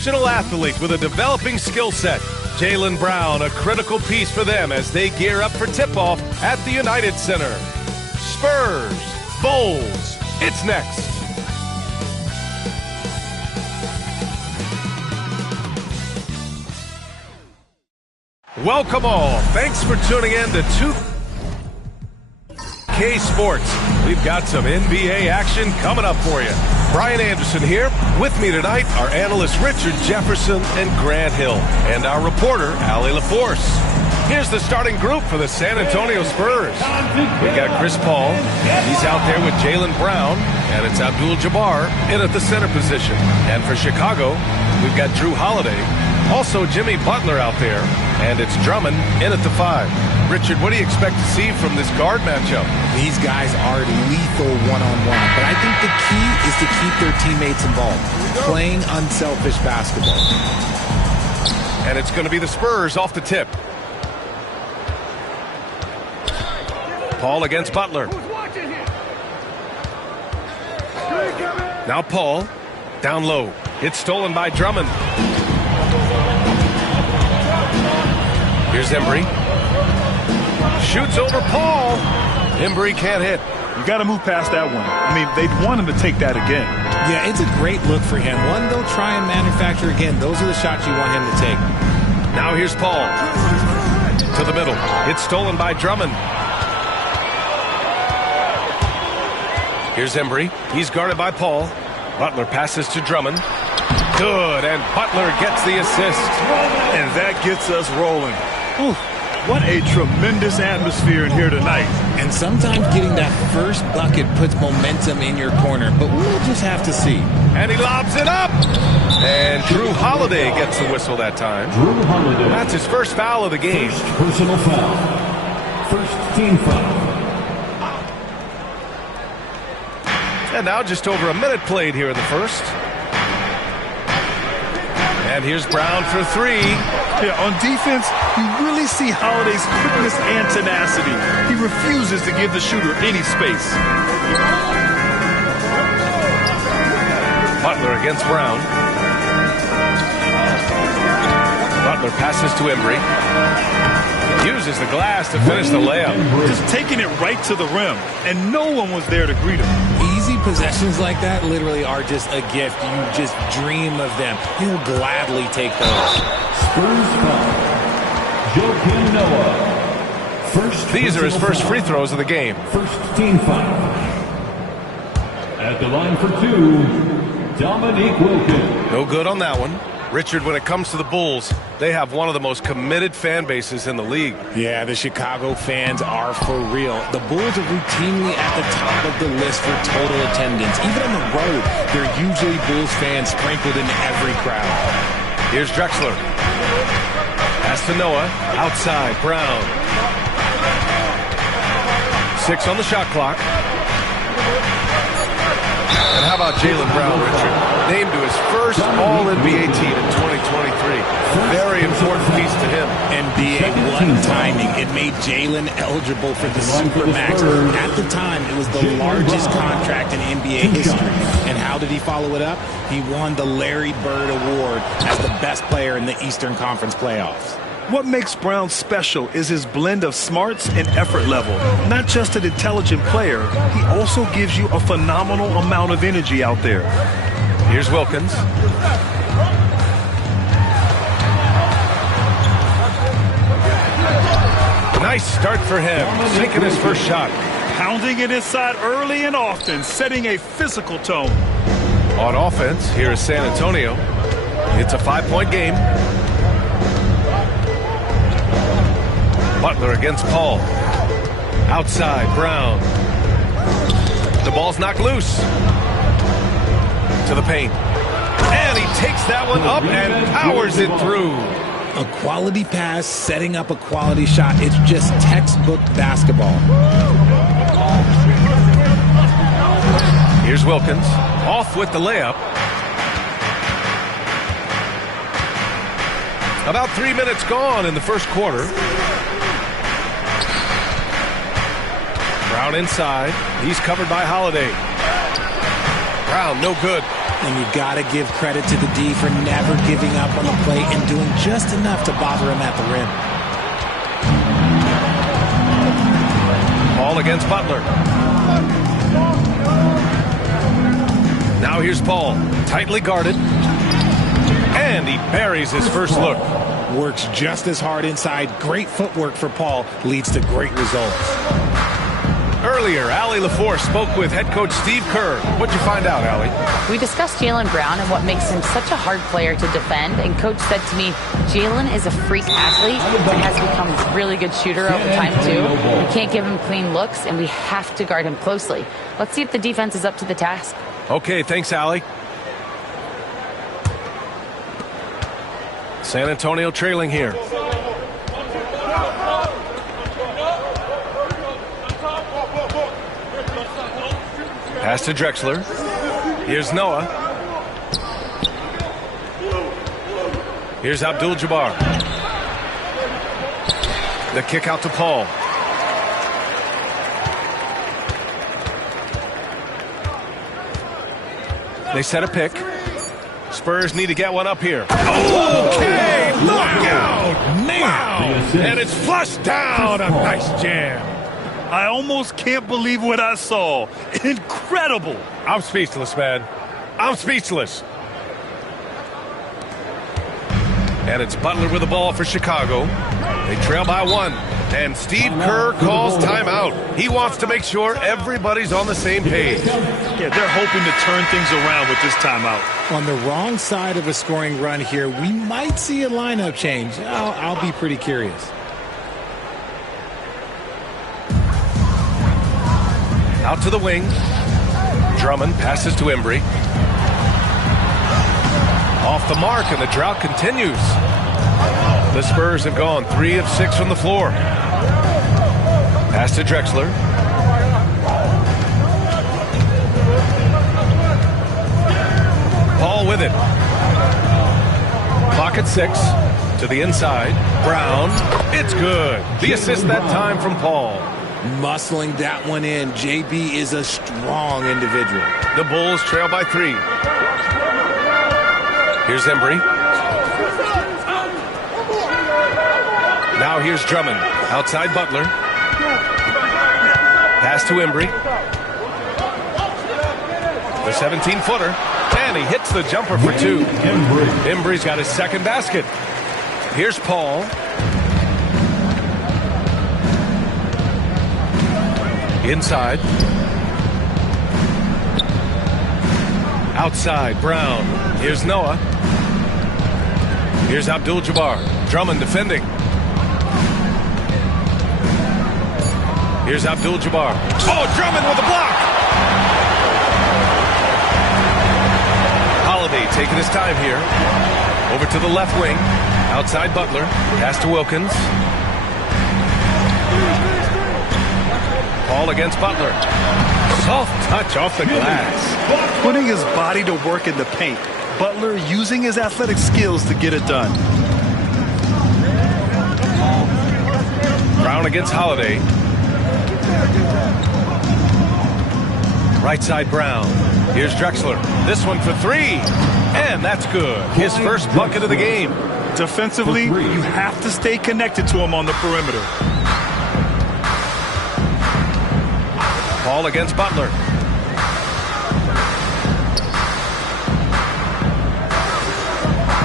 Professional athlete with a developing skill set. Jaylen Brown, a critical piece for them as they gear up for tip-off at the United Center. Spurs, Bulls, it's next. Welcome all. Thanks for tuning in to 2K Sports. We've got some NBA action coming up for you. Brian Anderson here. With me tonight are analysts Richard Jefferson and Grant Hill, and our reporter, Allie LaForce. Here's the starting group for the San Antonio Spurs. We got Chris Paul. He's out there with Jaylen Brown, and it's Abdul-Jabbar in at the center position. And for Chicago, we've got Drew Holiday. Also Jimmy Butler out there, and it's Drummond in at the 5. Richard, what do you expect to see from this guard matchup? These guys are lethal one-on-one, but I think the key is to keep their teammates involved, playing unselfish basketball. And it's going to be the Spurs off the tip. Paul against Butler. Now Paul, down low. It's stolen by Drummond. Here's Embry. Shoots over Paul. Embry can't hit. You got to move past that one. I mean, they'd want him to take that again. Yeah, it's a great look for him. One they'll try and manufacture again. Those are the shots you want him to take. Now here's Paul. To the middle. It's stolen by Drummond. Here's Embry. He's guarded by Paul. Butler passes to Drummond. Good, and Butler gets the assist. And that gets us rolling. Whew. What a tremendous atmosphere in here tonight. And sometimes getting that first bucket puts momentum in your corner, but we'll just have to see. And he lobs it up. And Drew Holiday gets the whistle that time. Drew Holiday. That's his first foul of the game. First personal foul. First team foul. And now just over a minute played here in the first. And here's Brown for 3. Yeah, on defense, you really see Holiday's quickness and tenacity. He refuses to give the shooter any space. Butler against Brown. Butler passes to Embry. Uses the glass to finish the layup. Just taking it right to the rim, and no one was there to greet him. Easy possessions like that literally are just a gift. You just dream of them. He'll gladly take those. Spurs foul. Joakim Noah. These are his first free throws of the game. First team foul. At the line for 2, Dominique Wilkins. No good on that one. Richard, when it comes to the Bulls, they have one of the most committed fan bases in the league. Yeah, the Chicago fans are for real. The Bulls are routinely at the top of the list for total attendance. Even on the road, there are usually Bulls fans sprinkled in every crowd. Here's Drexler. Pass to Noah. Outside, Brown. 6 on the shot clock. And how about Jaylen Brown, Richard? Named to his first All-NBA team in 2023. Very important piece to him. NBA, what timing. It made Jaylen eligible for the Supermax. At the time, it was the largest contract in NBA history. And how did he follow it up? He won the Larry Bird Award as the best player in the Eastern Conference playoffs. What makes Brown special is his blend of smarts and effort level. Not just an intelligent player, he also gives you a phenomenal amount of energy out there. Here's Wilkins. Nice start for him, taking his first shot. Pounding it inside early and often, setting a physical tone. On offense, here is San Antonio. It's a 5-point game. Butler against Paul. Outside, Brown. The ball's knocked loose. To the paint. And he takes that one up and powers it through. A quality pass, setting up a quality shot. It's just textbook basketball. Here's Wilkins. Off with the layup. About 3 minutes gone in the first quarter. Brown inside. He's covered by Holiday. Brown, no good. And you got to give credit to the D for never giving up on the plate and doing just enough to bother him at the rim. Ball against Butler. Now here's Paul, tightly guarded. And he buries his first look. Works just as hard inside. Great footwork for Paul leads to great results. Earlier, Allie LaForce spoke with head coach Steve Kerr. What'd you find out, Allie? We discussed Jaylen Brown and what makes him such a hard player to defend. And coach said to me, Jaylen is a freak athlete and has become a really good shooter over time, too. We can't give him clean looks, and we have to guard him closely. Let's see if the defense is up to the task. Okay, thanks, Allie. San Antonio trailing here. Pass to Drexler. Here's Noah. Here's Abdul-Jabbar. The kick out to Paul. They set a pick. Spurs need to get one up here. Okay, look out! Wow! And it's flushed down. A nice jam. I almost can't believe what I saw. Incredible. I'm speechless, man. I'm speechless. And it's Butler with the ball for Chicago. They trail by one. And Steve Kerr calls timeout. He wants to make sure everybody's on the same page. Yeah, they're hoping to turn things around with this timeout. On the wrong side of a scoring run here, we might see a lineup change. I'll be pretty curious. Out to the wing. Drummond passes to Embry. Off the mark, and the drought continues. The Spurs have gone 3 of 6 from the floor. Pass to Drexler. Paul with it. Clock at 6. To the inside. Brown. It's good. The assist that time from Paul. Muscling that one in. JB is a strong individual. The Bulls trail by 3. Here's Embry. Now here's Drummond. Outside Butler. Pass to Embry. The 17-footer. And he hits the jumper for 2. Embry's got his second basket. Here's Paul. Inside. Outside, Brown. Here's Noah. Here's Abdul-Jabbar. Drummond defending. Here's Abdul-Jabbar. Oh, Drummond with a block. Holiday taking his time here. Over to the left wing. Outside Butler. Pass to Wilkins. Paul against Butler. Soft touch off the glass. Putting his body to work in the paint. Butler using his athletic skills to get it done. Brown against Holiday. Right side Brown. Here's Drexler. This one for 3. And that's good. His first bucket of the game. Defensively, you have to stay connected to him on the perimeter. Paul against Butler.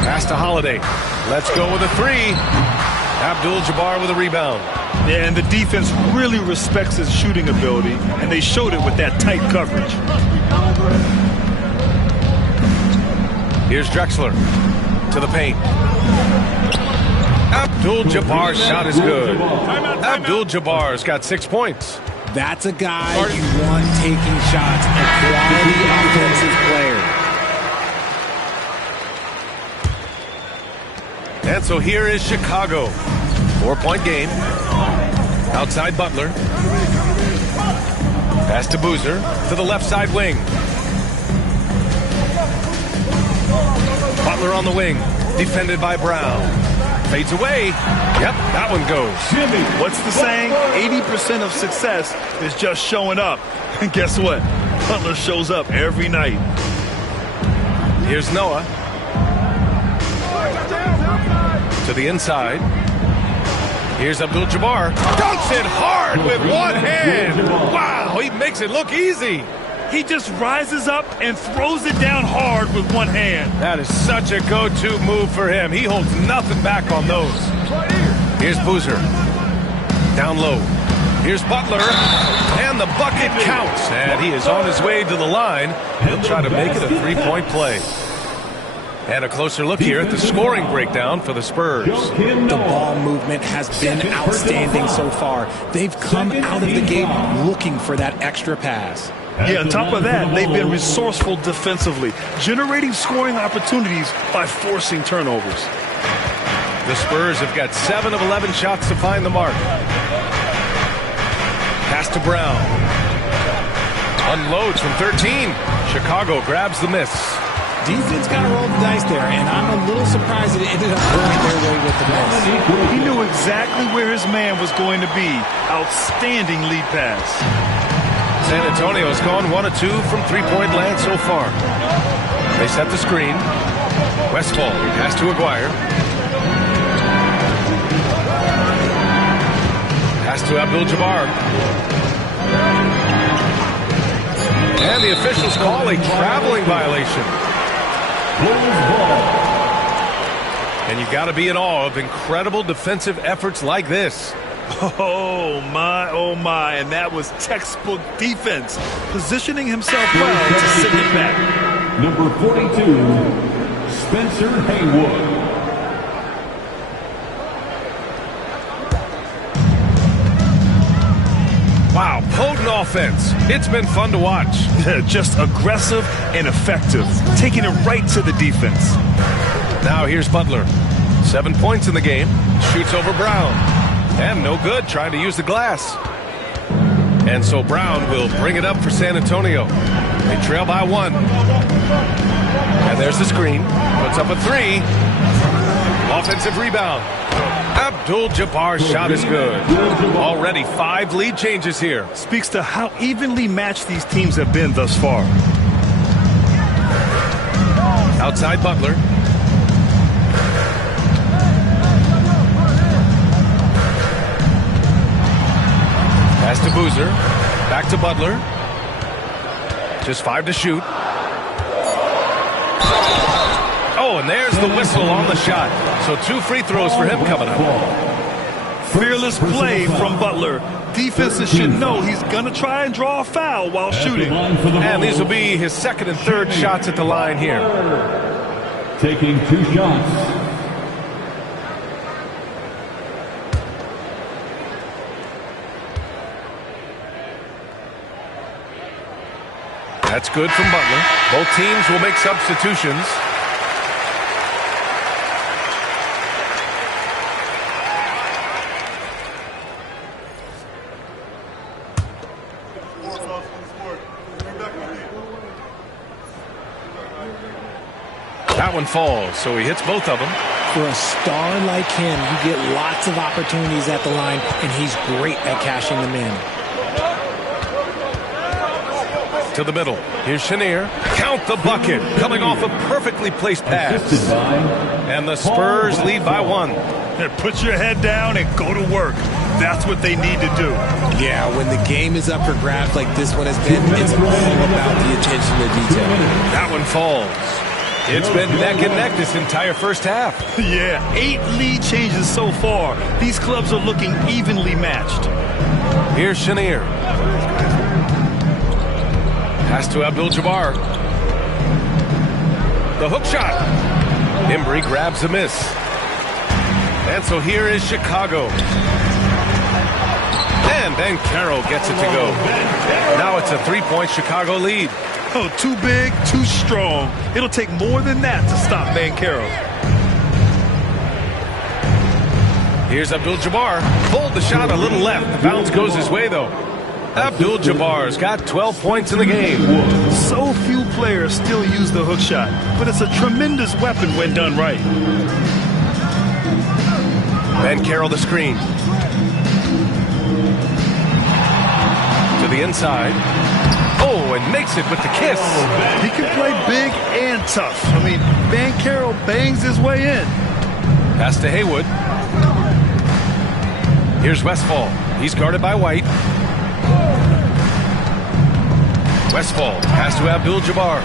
Pass to Holiday. Let's go with a 3. Abdul-Jabbar with a rebound. Yeah, and the defense really respects his shooting ability, and they showed it with that tight coverage. Here's Drexler to the paint. Abdul-Jabbar's shot is good. Abdul-Jabbar's got 6 points. That's a guy you want taking shots, a quality offensive player. And so here is Chicago. 4-point game. Outside Butler. Pass to Boozer to the left side wing. Butler on the wing. Defended by Brown. Fades away. Yep, that one goes. What's the saying? 80% of success is just showing up. And guess what? Butler shows up every night. Here's Noah. To the inside. Here's Abdul-Jabbar. Dunks it hard with one hand. Wow, he makes it look easy. He just rises up and throws it down hard with one hand. That is such a go-to move for him. He holds nothing back on those. Here's Boozer. Down low. Here's Butler. And the bucket counts. And he is on his way to the line. He'll try to make it a three-point play. And a closer look here at the scoring breakdown for the Spurs. The ball movement has been outstanding so far. They've come out of the game looking for that extra pass. Yeah, on top of that, they've been resourceful defensively, generating scoring opportunities by forcing turnovers. The Spurs have got 7 of 11 shots to find the mark. Pass to Brown. Unloads from 13. Chicago grabs the miss. Defense got to roll the dice there, and I'm a little surprised it ended up going their way with the miss. He knew exactly where his man was going to be. Outstanding lead pass. San Antonio's gone 1 of 2 from three-point land so far. They set the screen. Westfall pass to Aguirre. Pass to Abdul-Jabbar. And the officials call a traveling violation. And you got to be in awe of incredible defensive efforts like this. Oh my, and that was textbook defense, positioning himself well to send it back. Number 42, Spencer Haywood. Wow, potent offense. It's been fun to watch. Just aggressive and effective, taking it right to the defense. Now here's Butler. 7 points in the game. Shoots over Brown. And no good, trying to use the glass. And so Brown will bring it up for San Antonio. They trail by 1. And there's the screen. Puts up a 3. Offensive rebound. Abdul-Jabbar's shot is good. Already 5 lead changes here. Speaks to how evenly matched these teams have been thus far. Outside Butler. Pass to Boozer. Back to Butler. Just 5 to shoot. Oh, and there's the whistle on the shot. So 2 free throws for him coming up. Fearless play from Butler. Defenses should know he's going to try and draw a foul while shooting. And these will be his second and third shots at the line here. Taking 2 shots. That's good from Butler. Both teams will make substitutions. That one falls, so he hits both of them. For a star like him, you get lots of opportunities at the line, and he's great at cashing them in. To the middle. Here's Chenier. Count the bucket. Coming off a perfectly placed pass. And the Spurs lead by 1. Put your head down and go to work. That's what they need to do. Yeah, when the game is up for grabs like this one has been, it's all about the attention to detail. That one falls. It's been neck and neck this entire first half. Yeah, 8 lead changes so far. These clubs are looking evenly matched. Here's Chenier. Pass to Abdul-Jabbar. The hook shot. Embry grabs a miss. And so here is Chicago. And then Carroll gets it to go. Now it's a 3-point Chicago lead. Oh, too big, too strong. It'll take more than that to stop Banchero. Here's Abdul-Jabbar. Pulled the shot a little left. The bounce goes his way, though. Abdul-Jabbar's got 12 points in the game. So few players still use the hook shot, but it's a tremendous weapon when done right. Banchero the screen. To the inside. Oh, and makes it with the kiss. He can play big and tough. I mean, Banchero bangs his way in. Pass to Haywood. Here's Westfall. He's guarded by White. Westfall. Pass to Abdul-Jabbar.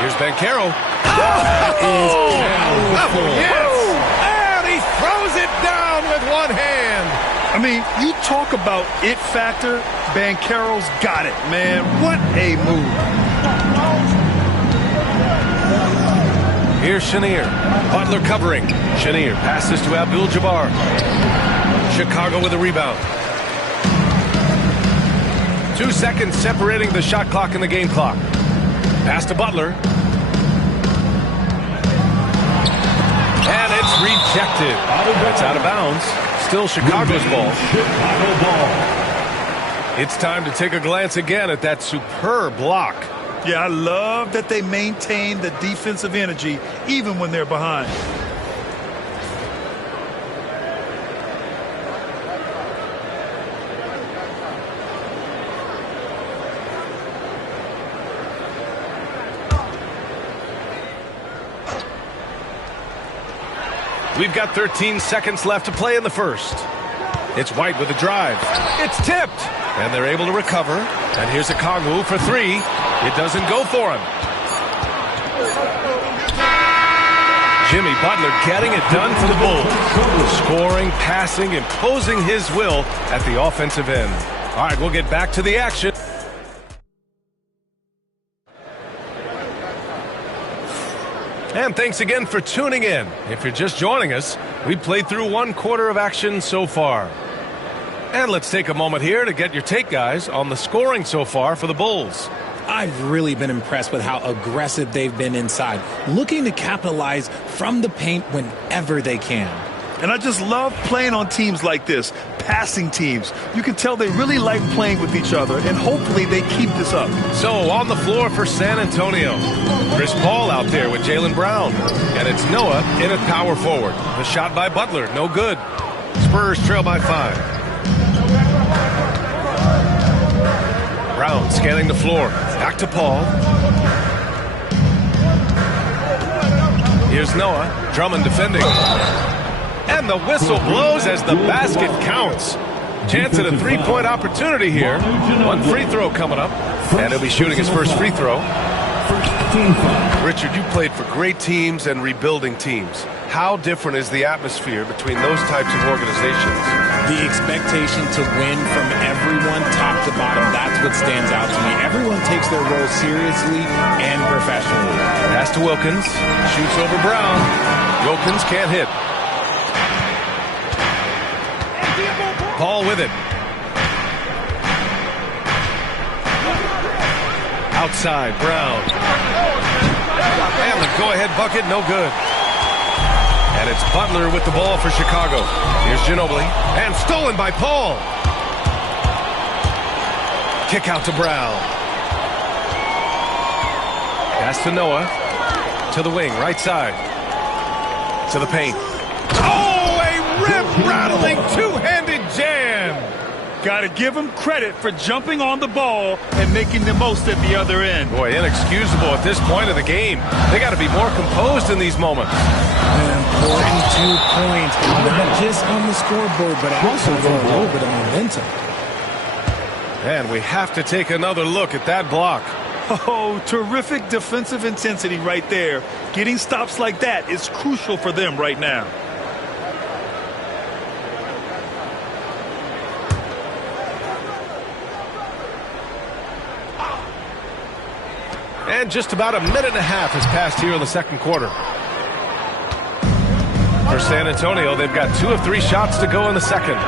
Here's Banchero. Oh! Yes! And he throws it down with one hand. I mean, you talk about it factor. Banchero's got it, man. What a move. Here's Chenier. Butler covering. Chenier passes to Abdul-Jabbar. Chicago with a rebound. 2 seconds separating the shot clock and the game clock. Pass to Butler. And it's rejected. It's out of bounds. Still Chicago's ball. It's time to take a glance again at that superb block. Yeah, I love that they maintain the defensive energy even when they're behind. We've got 13 seconds left to play in the first. It's White with a drive. It's tipped. And they're able to recover. And here's a Kongwu for three. It doesn't go for him. Jimmy Butler getting it done for the Bulls. Scoring, passing, imposing his will at the offensive end. All right, we'll get back to the action. And thanks again for tuning in. If you're just joining us, we've played through 1 quarter of action so far. And let's take a moment here to get your take, guys, on the scoring so far for the Bulls. I've really been impressed with how aggressive they've been inside, looking to capitalize from the paint whenever they can. And I just love playing on teams like this, passing teams. You can tell they really like playing with each other, and hopefully they keep this up. So on the floor for San Antonio, Chris Paul out there with Jaylen Brown. And it's Noah in at power forward. The shot by Butler, no good. Spurs trail by 5. Brown scanning the floor. Back to Paul. Here's Noah. Drummond defending. And the whistle blows as the basket counts. Chance at a three-point opportunity here. 1 free throw coming up. And he'll be shooting his first free throw. Richard, you played for great teams and rebuilding teams. How different is the atmosphere between those types of organizations? The expectation to win from everyone, top to bottom, that's what stands out to me. Everyone takes their role seriously and professionally. Pass to Wilkins. Shoots over Brown. Wilkins can't hit. Paul with it. Outside, Brown. And the go-ahead bucket, no good. And it's Butler with the ball for Chicago. Here's Ginobili. And stolen by Paul. Kick out to Brown. Pass to Noah. To the wing, right side. To the paint. Oh, a rip-rattling two-handed jam. Got to give him credit for jumping on the ball and making the most at the other end. Boy, inexcusable at this point of the game. They got to be more composed in these moments. An important 2 points, not just on the scoreboard, but also for a little bit of momentum. And we have to take another look at that block. Oh, terrific defensive intensity right there. Getting stops like that is crucial for them right now. And just about a minute and a half has passed here in the second quarter. For San Antonio, they've got 2 of 3 shots to go in the second.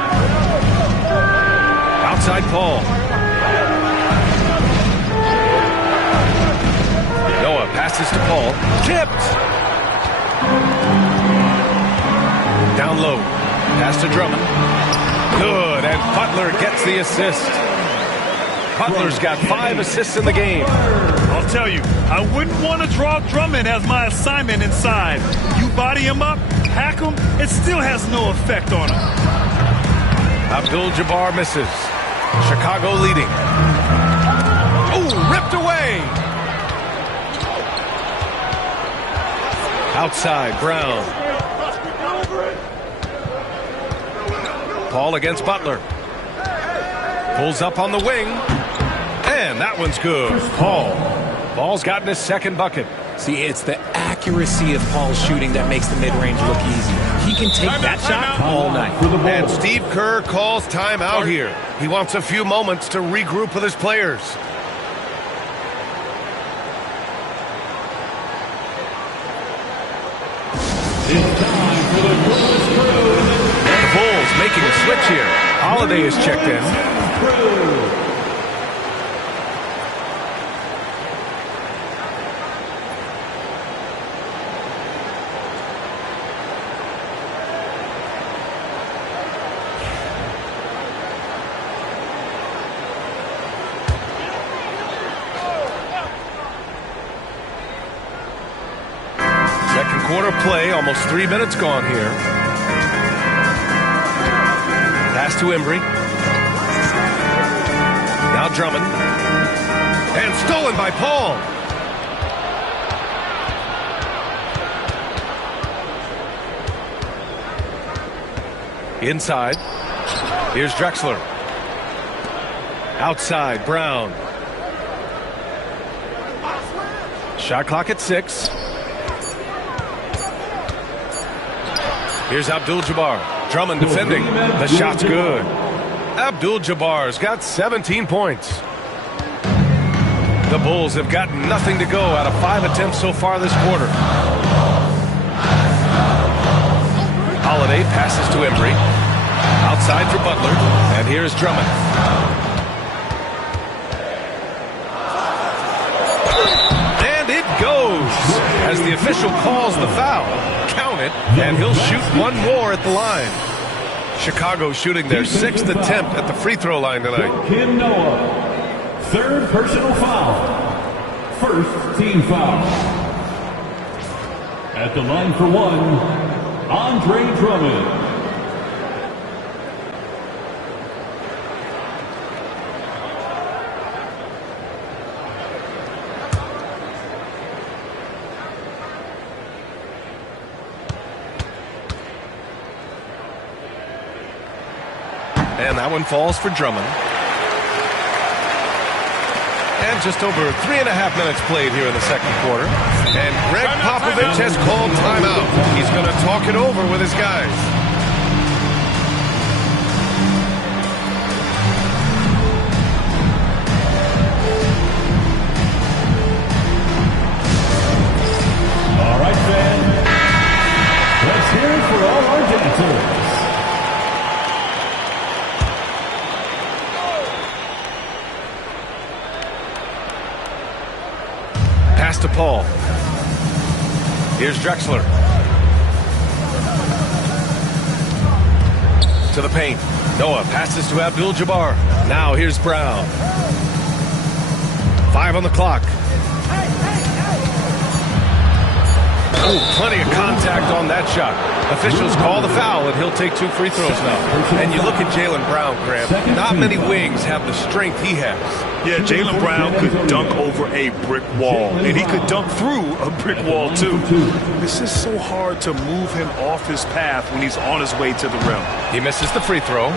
Outside Paul. Noah passes to Paul. Tipped. Down low. Pass to Drummond. Good, and Butler gets the assist. Butler's got 5 assists in the game. I'll tell you, I wouldn't want to draw Drummond as my assignment inside. You body him up, hack him, it still has no effect on him. Abdul-Jabbar misses. Chicago leading. Oh, ripped away. Outside, Brown. Paul against Butler. Pulls up on the wing. And that one's good. Paul. Paul's gotten his second bucket. See, it's the accuracy of Paul's shooting that makes the mid-range look easy. He can take that shot all night. And Steve Kerr calls timeout here. He wants a few moments to regroup with his players. It's time for the Bulls crew. The Bulls making a switch here. Holiday is checked in. Second quarter play, almost 3 minutes gone here. Pass to Embry. Now Drummond. And stolen by Paul. Inside. Here's Drexler. Outside, Brown. Shot clock at 6. Here's Abdul-Jabbar. Drummond defending. The shot's good. Abdul-Jabbar's got 17 points. The Bulls have got nothing to go out of 5 attempts so far this quarter. Holiday passes to Embry. Outside for Butler. And here's Drummond. And it goes as the official calls the foul. Count it, and he'll shoot one more at the line. Chicago shooting their 6th attempt at the free throw line tonight. Kim Noah, third personal foul. First team foul. At the line for one, Andre Drummond. And that one falls for Drummond. And just over 3.5 minutes played here in the second quarter. And Greg Popovich has called timeout. He's going to talk it over with his guys. All right, fans. Let's hear it for all our dancers. Pass to Paul. Here's Drexler. To the paint. Noah passes to Abdul-Jabbar. Now here's Brown. 5 on the clock. Oh, plenty of contact on that shot. Officials call the foul, and he'll take 2 free throws now. And you look at Jaylen Brown, Graham. Not many wings have the strength he has. Yeah, Jaylen Brown could dunk over a brick wall, and he could dunk through a brick wall, too. It's just so hard to move him off his path when he's on his way to the rim. He misses the free throw.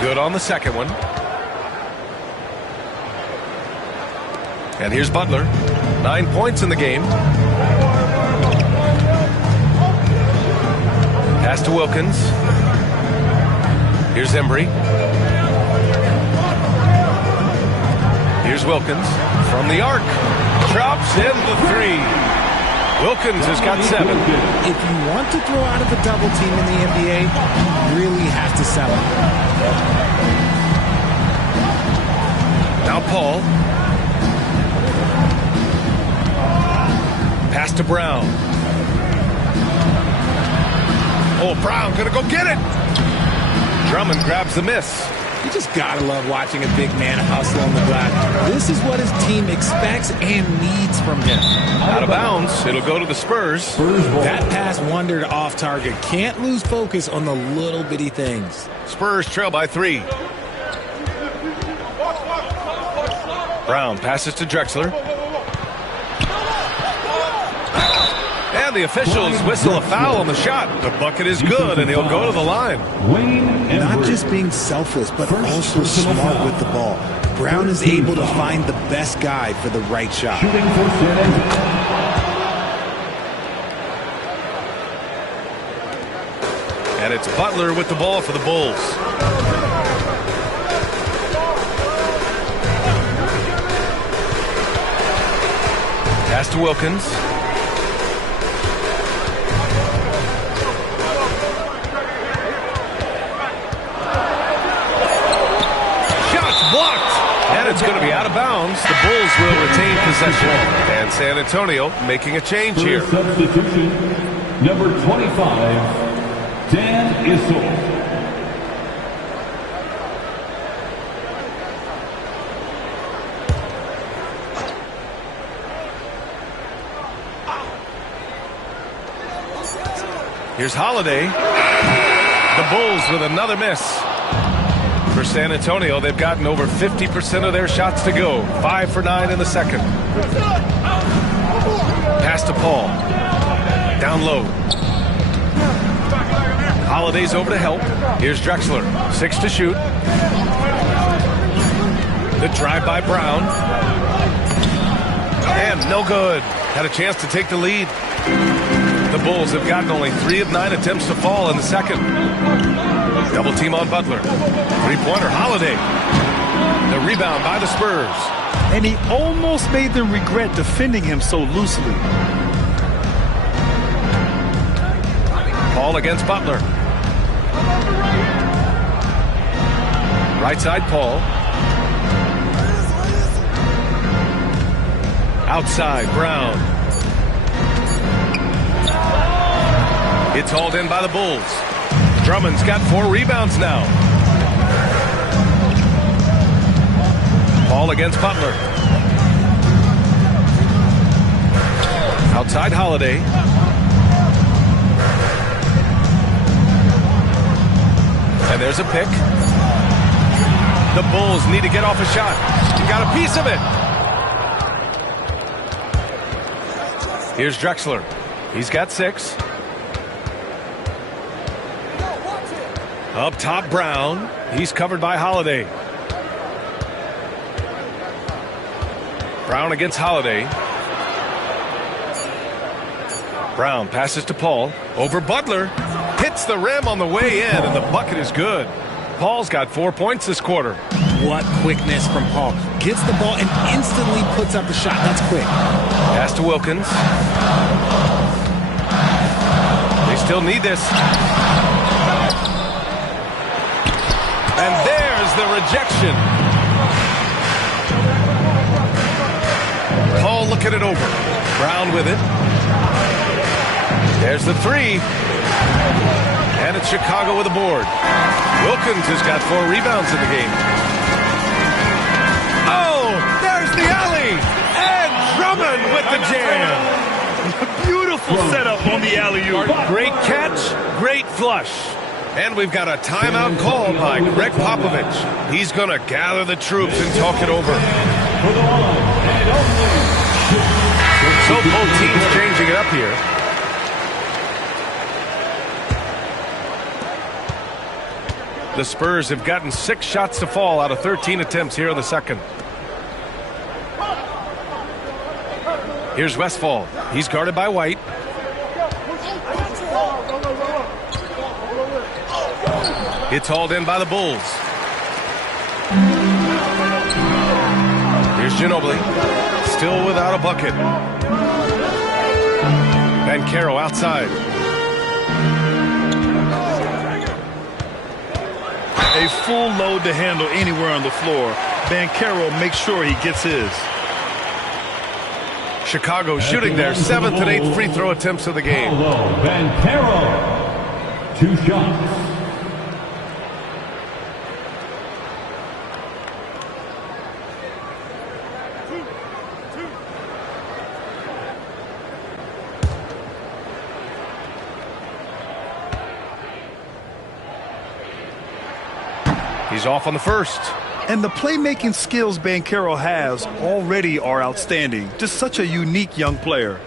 Good on the second one. And here's Butler. 9 points in the game. Pass to Wilkins. Here's Embry. Here's Wilkins from the arc. Drops in the 3. Wilkins has got 7. If you want to throw out of a double team in the NBA, you really have to sell it. Now Paul. Pass to Brown. Oh, Brown gonna go get it. Drummond grabs the miss. You just gotta love watching a big man hustle on the glass. This is what his team expects and needs from him. Out of bounds. It'll go to the Spurs. That pass wandered off target. Can't lose focus on the little bitty things. Spurs trail by 3. Brown passes to Drexler. And the officials whistle a foul on the shot. The bucket is good, and he'll go to the line. Not just being selfless, but also smart with the ball. Brown is able to find the best guy for the right shot. And it's Butler with the ball for the Bulls. Pass to Wilkins. Shots blocked. And it's going to be out of bounds. The Bulls will retain possession. And San Antonio making a change here. Substitution, number 25, Dan Issel. Here's Holiday. The Bulls with another miss. For San Antonio, they've gotten over 50% of their shots to go. 5 for 9 in the second. Pass to Paul. Down low. Holiday's over to help. Here's Drexler. 6 to shoot. The drive by Brown. And no good. Had a chance to take the lead. The Bulls have gotten only 3 of 9 attempts to fall in the second. Double team on Butler. Three-pointer, Holiday. The rebound by the Spurs. And he almost made them regret defending him so loosely. Paul against Butler. Right side, Paul. Outside, Brown. It's hauled in by the Bulls. Drummond's got 4 rebounds now. Paul against Butler. Outside Holiday. And there's a pick. The Bulls need to get off a shot. He got a piece of it. Here's Drexler. He's got 6. Up top, Brown. He's covered by Holiday. Brown against Holiday. Brown passes to Paul. Over Butler. Hits the rim on the way in, and the bucket is good. Paul's got 4 points this quarter. What quickness from Paul. Gets the ball and instantly puts up a shot. That's quick. Pass to Wilkins. They still need this. And there's the rejection. Paul looking it over. Brown with it. There's the 3. And it's Chicago with a board. Wilkins has got 4 rebounds in the game. Oh, there's the alley. And Drummond with the jam. Beautiful setup on the alley-oop. Great catch, great flush. And we've got a timeout called by Greg Popovich. He's going to gather the troops and talk it over. So both teams changing it up here. The Spurs have gotten 6 shots to fall out of 13 attempts here in the second. Here's Westphal. He's guarded by White. It's hauled in by the Bulls. Here's Ginobili. Still without a bucket. Banchero outside. A full load to handle anywhere on the floor. Banchero makes sure he gets his. Chicago shooting their 7th and 8th free throw attempts of the game. Banchero, 2 shots. He's off on the first. And the playmaking skills Banchero has already are outstanding. Just such a unique young player.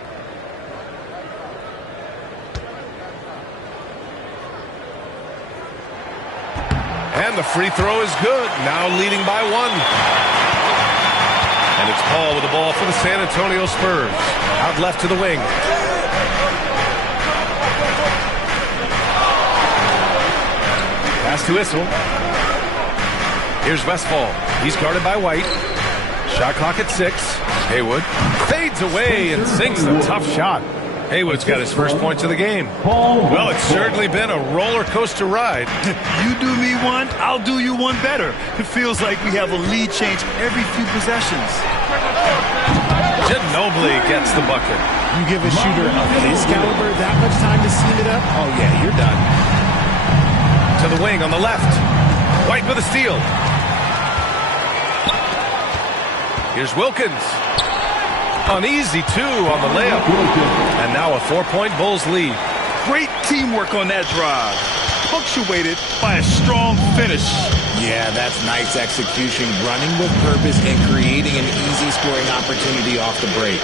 And the free throw is good. Now leading by 1. And it's Paul with the ball for the San Antonio Spurs. Out left to the wing. Pass to Issel. Here's Westphal. He's guarded by White. Shot clock at 6. Haywood fades away and sinks a tough shot. Haywood's got his first points of the game. Well, it's certainly been a roller coaster ride. You do me one, I'll do you one better. It feels like we have a lead change every few possessions. Ginobili gets the bucket. You give a shooter of this caliber that much time to seam it up, oh yeah, you're done. To the wing on the left. White with a steal. Here's Wilkins. Uneasy, too, on the layup. And now a 4-point Bulls lead. Great teamwork on that drive. Punctuated by a strong finish. Yeah, that's nice execution. Running with purpose and creating an easy scoring opportunity off the break.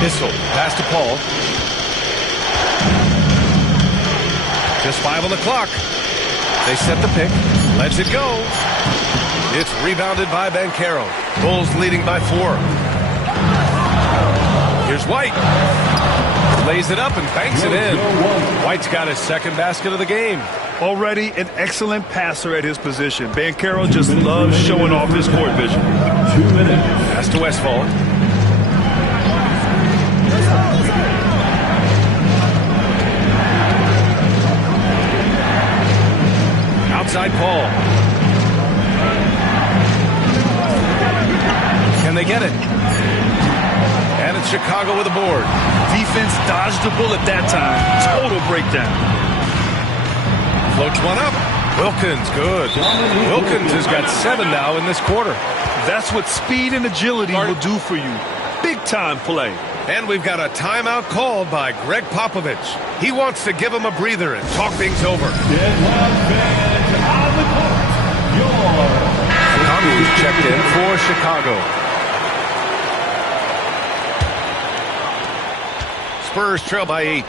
Issel, pass to Paul. Just 5 on the clock. They set the pick. Lets it go. It's rebounded by Banchero. Bulls leading by 4. Here's White. Lays it up and banks it in. White's got his second basket of the game. Already an excellent passer at his position. Banchero just loves showing off his court vision. 2 minutes. Pass to Westphal. Outside Paul. Can they get it? And it's Chicago with a board. Defense dodged the bullet that time. Total breakdown. Floats one up. Wilkins, good. Wilkins has got 7 now in this quarter. That's what speed and agility will do for you. Big time play. And we've got a timeout called by Greg Popovich. He wants to give him a breather and talk things over. Chicago's checked in for Chicago. Spurs trail by 8.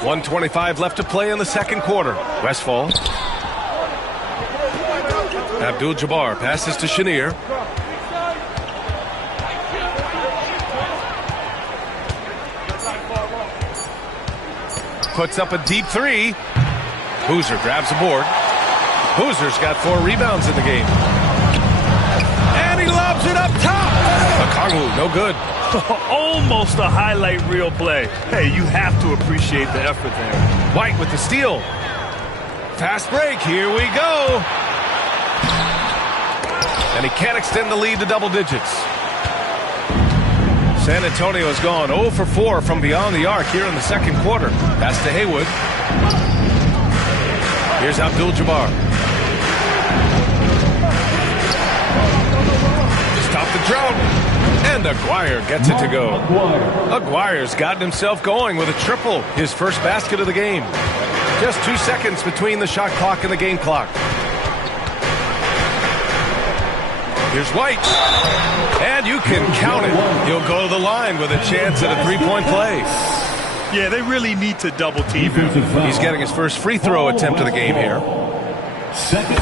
1:25 left to play in the second quarter. Westphal. Abdul-Jabbar passes to Chenier. Puts up a deep 3. Boozer grabs the board. Boozer's got 4 rebounds in the game. And he lobs it up top. Okongwu, no good. Almost a highlight reel play. Hey, you have to appreciate the effort there. White with the steal. Fast break. Here we go. And he can't extend the lead to double digits. San Antonio has gone 0 for 4 from beyond the arc here in the second quarter. Pass to Haywood. Here's Abdul-Jabbar. Stop the drought. And Aguirre gets it to go. Aguirre's gotten himself going with a triple. His first basket of the game. Just 2 seconds between the shot clock and the game clock. Here's White. And you can count it. He'll go to the line with a chance at a 3-point play. Yeah, they really need to double team him. He's getting his first free throw attempt of the game here. Second.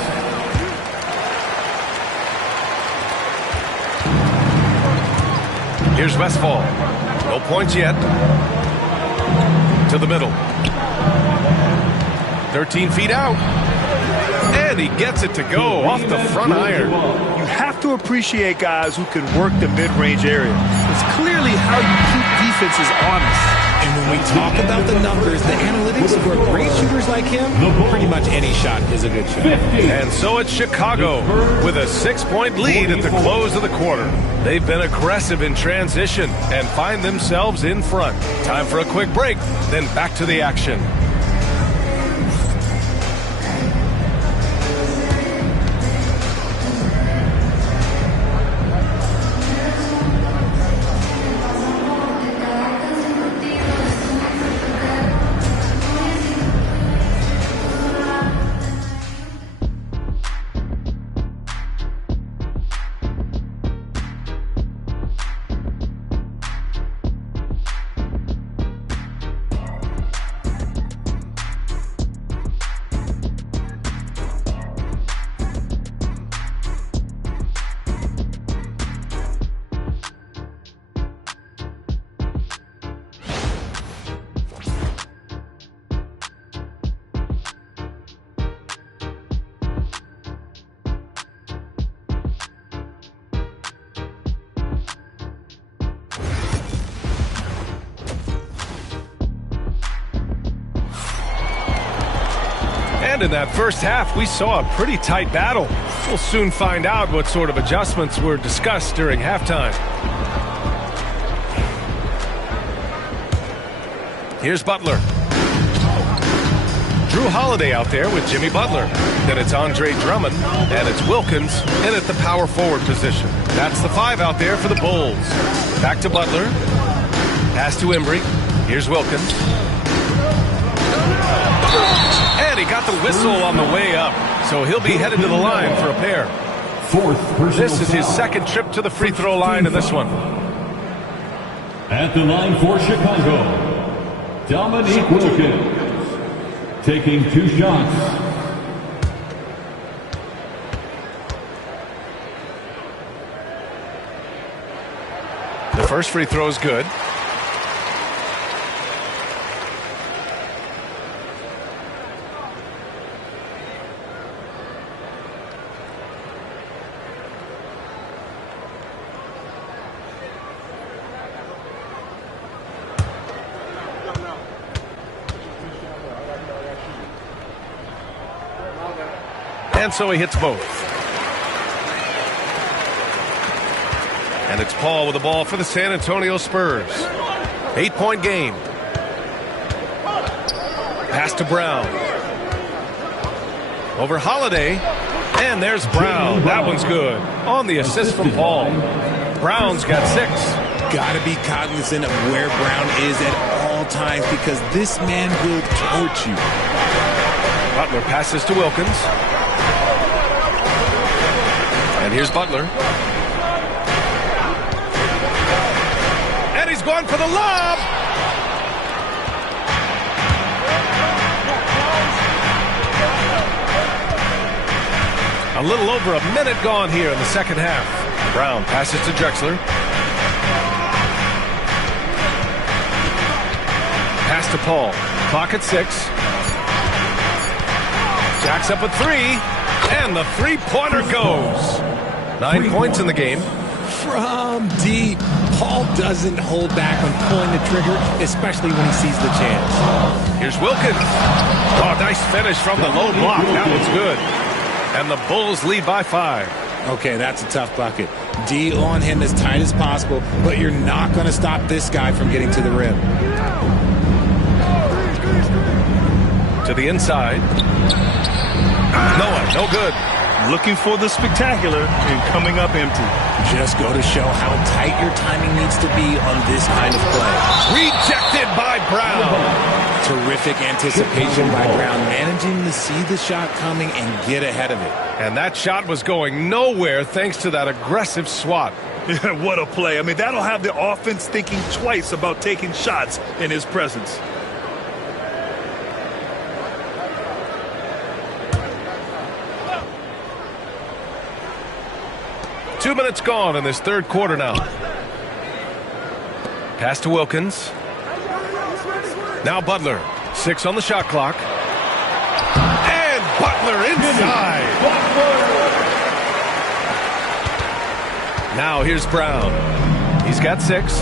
Here's Westphal. No points yet. To the middle. 13 feet out. And he gets it to go off the front iron. You have to appreciate guys who can work the mid-range area. It's clearly how you keep defenses honest. And when we talk about the numbers, the analytics for great shooters like him, pretty much any shot is a good shot. And so it's Chicago with a 6-point lead at the close of the quarter. They've been aggressive in transition and find themselves in front. Time for a quick break, then back to the action. And in that first half, we saw a pretty tight battle. We'll soon find out what sort of adjustments were discussed during halftime. Here's Butler. Drew Holiday out there with Jimmy Butler. Then it's Andre Drummond, and it's Wilkins in at the power forward position. That's the 5 out there for the Bulls. Back to Butler. Pass to Embry. Here's Wilkins. And he got the whistle on the way up, so he'll be headed to the line for a pair. This is his second trip to the free throw line in this one. At the line for Chicago, Dominique Wilkins. Taking 2 shots. The first free throw is good. And so he hits both. And it's Paul with the ball for the San Antonio Spurs. 8-point game. Pass to Brown. Over Holiday. And there's Brown. That one's good. On the assist from Paul. Brown's got 6. Got to be cognizant of where Brown is at all times because this man will torch you. Butler passes to Wilkins. And here's Butler. And he's going for the lob. A little over a minute gone here in the second half. Brown passes to Drexler. Pass to Paul. Clock at 6. Jacks up a 3. And the three-pointer goes. 9 points in the game. From deep. Paul doesn't hold back on pulling the trigger, especially when he sees the chance. Here's Wilkins. Oh, nice finish from the low block. That was good. And the Bulls lead by 5. Okay, that's a tough bucket. D on him as tight as possible, but you're not going to stop this guy from getting to the rim. To the inside. Noah, no good. Looking for the spectacular and coming up empty. Just go to show how tight your timing needs to be on this kind of play. Rejected by Brown. Terrific anticipation by Brown, managing to see the shot coming and get ahead of it. And that shot was going nowhere thanks to that aggressive swat. What a play. I mean, that'll have the offense thinking twice about taking shots in his presence. Two minutes gone in this third quarter now. Pass to Wilkins. Now Butler. 6 on the shot clock. And Butler inside. Now here's Brown. He's got 6.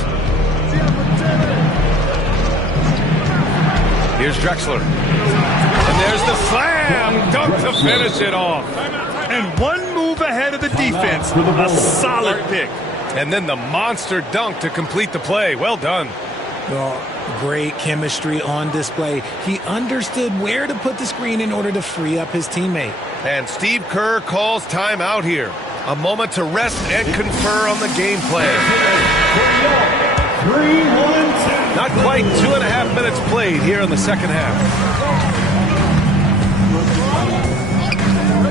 Here's Drexler. And there's the slam dunk to finish it off. And one move ahead of the defense. A solid pick. And then the monster dunk to complete the play. Well done. Well, great chemistry on display. He understood where to put the screen in order to free up his teammate. And Steve Kerr calls timeout here. A moment to rest and confer on the game plan. Not quite 2.5 minutes played here in the second half.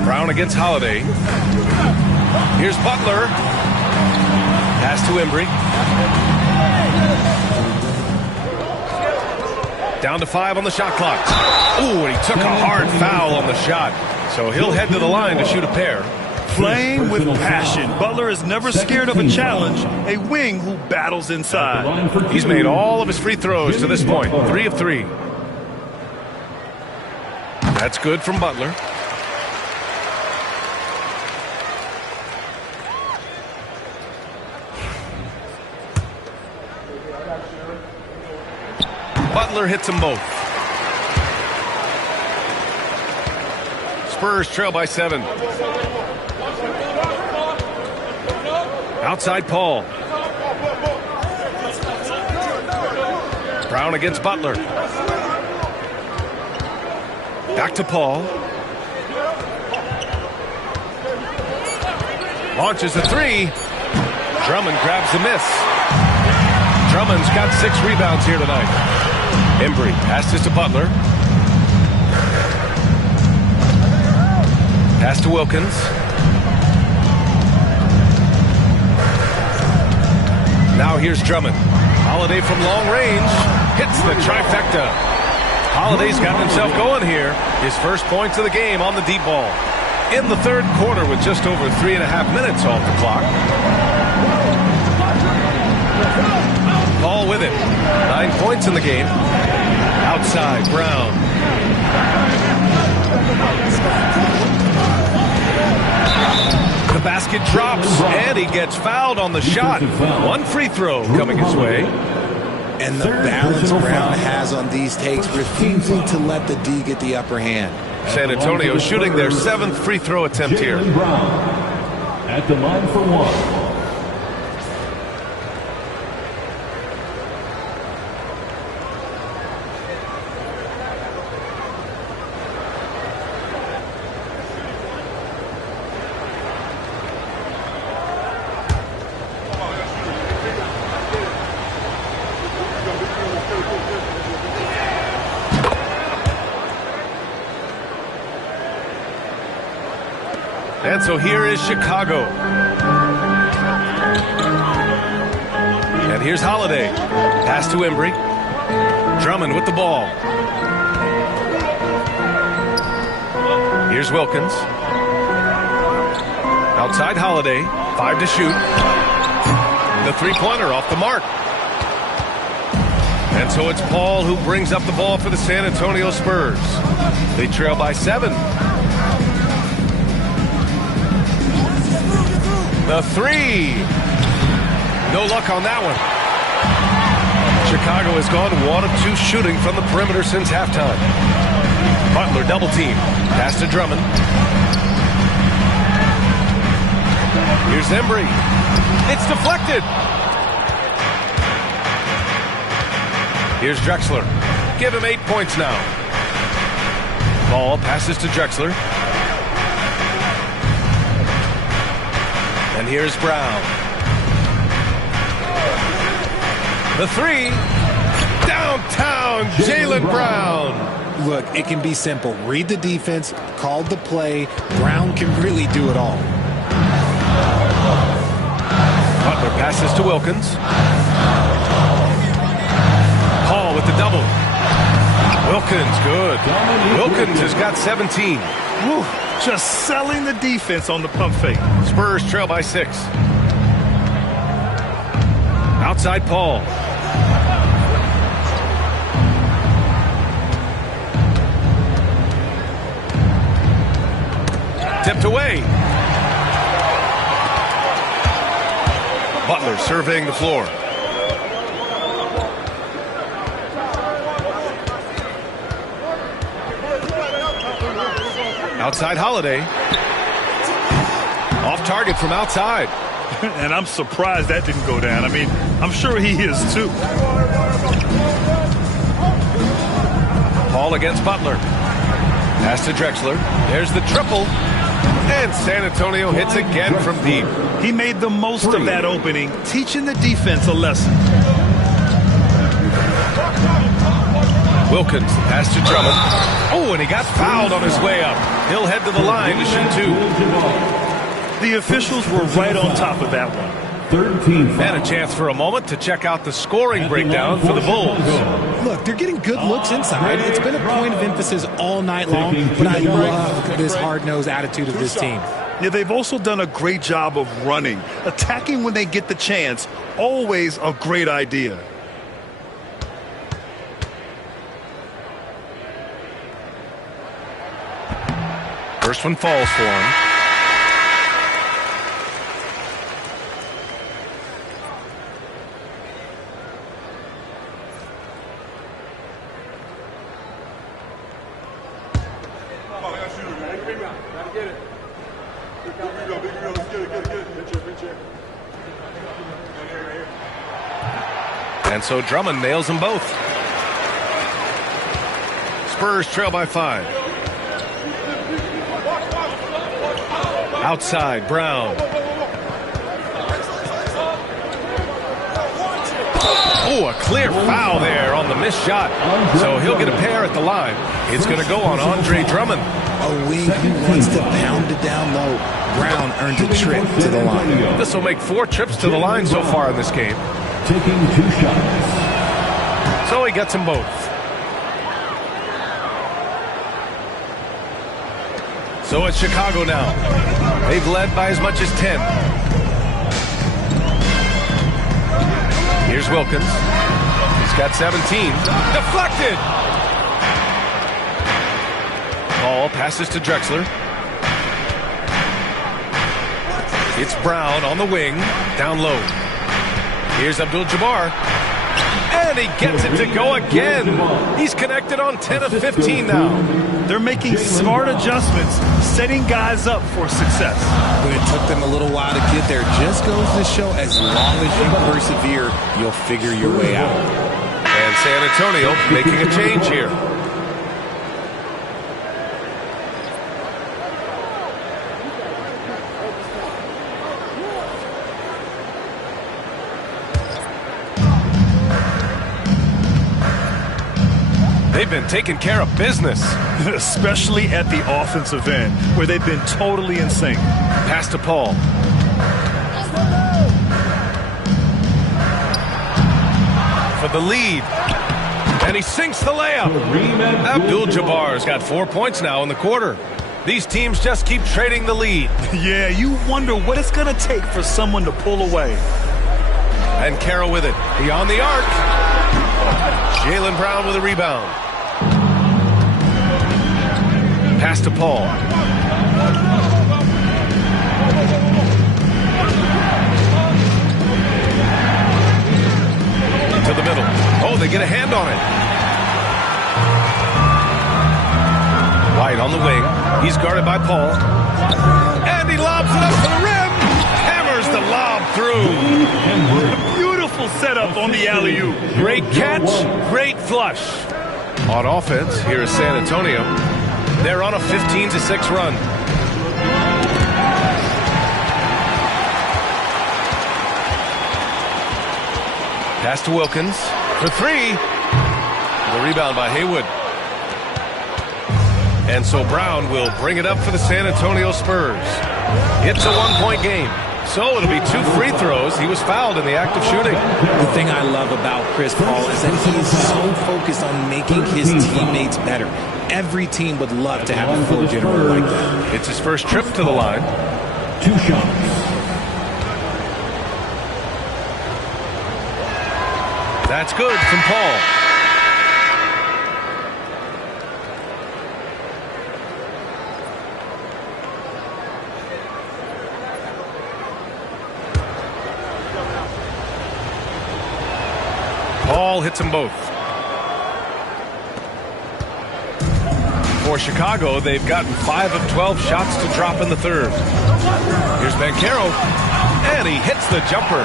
Brown against Holiday. Here's Butler. Pass to Embry. Down to 5 on the shot clock. Ooh, and he took a hard foul on the shot. So he'll head to the line to shoot a pair. Playing with passion. Butler is never scared of a challenge. A wing who battles inside. He's made all of his free throws to this point. 3 of 3. That's good from Butler. Butler hits them both. Spurs trail by 7. Outside Paul. Brown against Butler. Back to Paul. Launches a 3. Drummond grabs the miss. Drummond's got 6 rebounds here tonight. Embry passes to Butler. Pass to Wilkins. Now here's Drummond. Holiday from long range. Hits the trifecta. Holiday's got himself going here. His first points of the game on the deep ball. In the third quarter with just over 3.5 minutes off the clock. Paul with it. 9 points in the game. Outside, Brown. The basket drops, and he gets fouled on the shot. 1 free throw coming his way. And the balance Brown has on these takes, refusing to let the D get the upper hand. San Antonio shooting their 7th free throw attempt here. Brown at the line for 1. And so here is Chicago. And here's Holiday. Pass to Embry. Drummond with the ball. Here's Wilkins. Outside Holiday. 5 to shoot. The three-pointer off the mark. And so it's Paul who brings up the ball for the San Antonio Spurs. They trail by 7. The 3. No luck on that one. Chicago has gone 1 of 2 shooting from the perimeter since halftime. Butler double team. Pass to Drummond. Here's Embry. It's deflected. Here's Drexler. Give him 8 points now. Ball passes to Drexler. And here's Brown. The 3. Downtown, Jaylen Brown. Look, it can be simple. Read the defense, call the play. Brown can really do it all. Butler passes to Wilkins. Paul with the double. Wilkins, good. Wilkins has got 17. Woo, just selling the defense on the pump fake. Spurs trail by 6. Outside Paul. Tipped away. Butler surveying the floor. Outside Holiday. Off target from outside. And I'm surprised that didn't go down. I mean, I'm sure he is too. Paul against Butler. Pass to Drexler. There's the triple. And San Antonio hits again from deep. He made the most of that opening, teaching the defense a lesson. Wilkins, pass to Drummond. Oh, and he got fouled on his way up. He'll head to the line to shoot 2. The officials were right on top of that one. 13. And a chance for a moment to check out the scoring breakdown for the Bulls. Look, they're getting good looks inside. It's been a point of emphasis all night long, but I love this hard-nosed attitude of this team. Yeah, they've also done a great job of running. Attacking when they get the chance, always a great idea. First one falls for him. And so Drummond nails them both. Spurs trail by 5. Outside, Brown. Oh, a clear foul there on the missed shot. So he'll get a pair at the line. It's going to go on Andre Drummond. A wing who wants to pound it down low. Brown earned a trip to the line. This will make 4 trips to the line so far in this game. Taking 2 shots. So he gets them both. So it's Chicago now. They've led by as much as 10. Here's Wilkins. He's got 17. Deflected! Ball passes to Drexler. It's Brown on the wing, down low. Here's Abdul-Jabbar. And he gets it to go again. He's connected on 10 of 15 now. They're making smart adjustments, setting guys up for success. But it took them a little while to get there. Just goes to show as long as you persevere, you'll figure your way out. And San Antonio making a change here. They've been taking care of business. Especially at the offensive end, where they've been totally in sync. Pass to Paul. For the lead. And he sinks the layup. Abdul-Jabbar's got 4 points now in the quarter. These teams just keep trading the lead. Yeah, you wonder what it's going to take for someone to pull away. And Carroll with it. Beyond the arc. Jaylen Brown with a rebound. Pass to Paul. To the middle. Oh, they get a hand on it. White on the wing. He's guarded by Paul. And he lobs it up to the rim. Hammers the lob through. Beautiful setup on the alley-oop. Great catch, great flush. On offense, here is San Antonio. They're on a 15-6 run. Pass to Wilkins for 3. The rebound by Haywood. And so Brown will bring it up for the San Antonio Spurs. It's a 1-point game. So it'll be 2 free throws. He was fouled in the act of shooting. The thing I love about Chris Paul is that he is so focused on making his teammates better. Every team would love to have a floor general like that. It's his first trip to the line. 2 shots. That's good from Paul. Paul hits them both. For Chicago, they've gotten 5 of 12 shots to drop in the third. Here's Banchero, and he hits the jumper.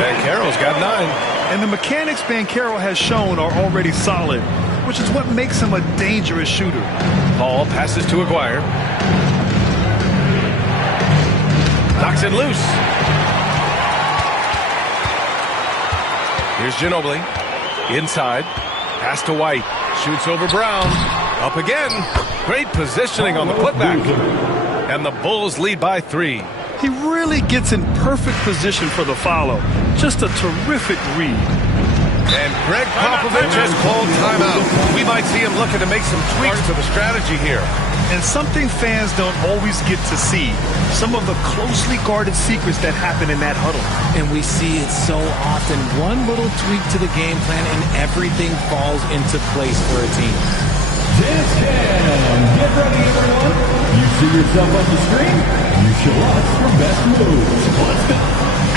Banchero's got 9. And the mechanics Banchero has shown are already solid, which is what makes him a dangerous shooter. Paul passes to Aguirre. Knocks it loose. Here's Ginobili. Inside. Pass to White. Shoots over Brown. Up again. Great positioning on the putback. And the Bulls lead by 3. He really gets in perfect position for the follow. Just a terrific read. And Greg Popovich has called timeout. We might see him looking to make some tweaks to the strategy here. And something fans don't always get to see. Some of the closely guarded secrets that happen in that huddle. And we see it so often. One little tweak to the game plan and everything falls into place for a team. Dance Cam. Get ready, everyone. You see yourself on the screen? You show us your best moves. Let's go.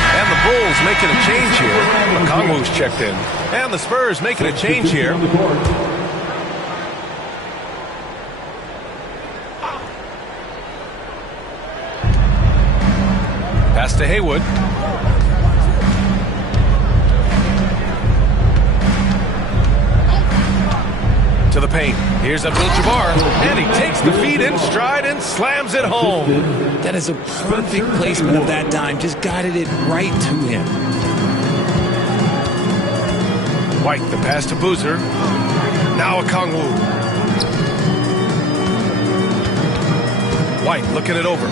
And the Bulls making a change here. Okongwu's checked in. And the Spurs making a change here. to Haywood. To the paint. Here's Abdul-Jabbar, and he takes the feed in stride and slams it home. That is a perfect placement of that dime. Just guided it right to him. White, the pass to Boozer. Now Okongwu. White looking it over.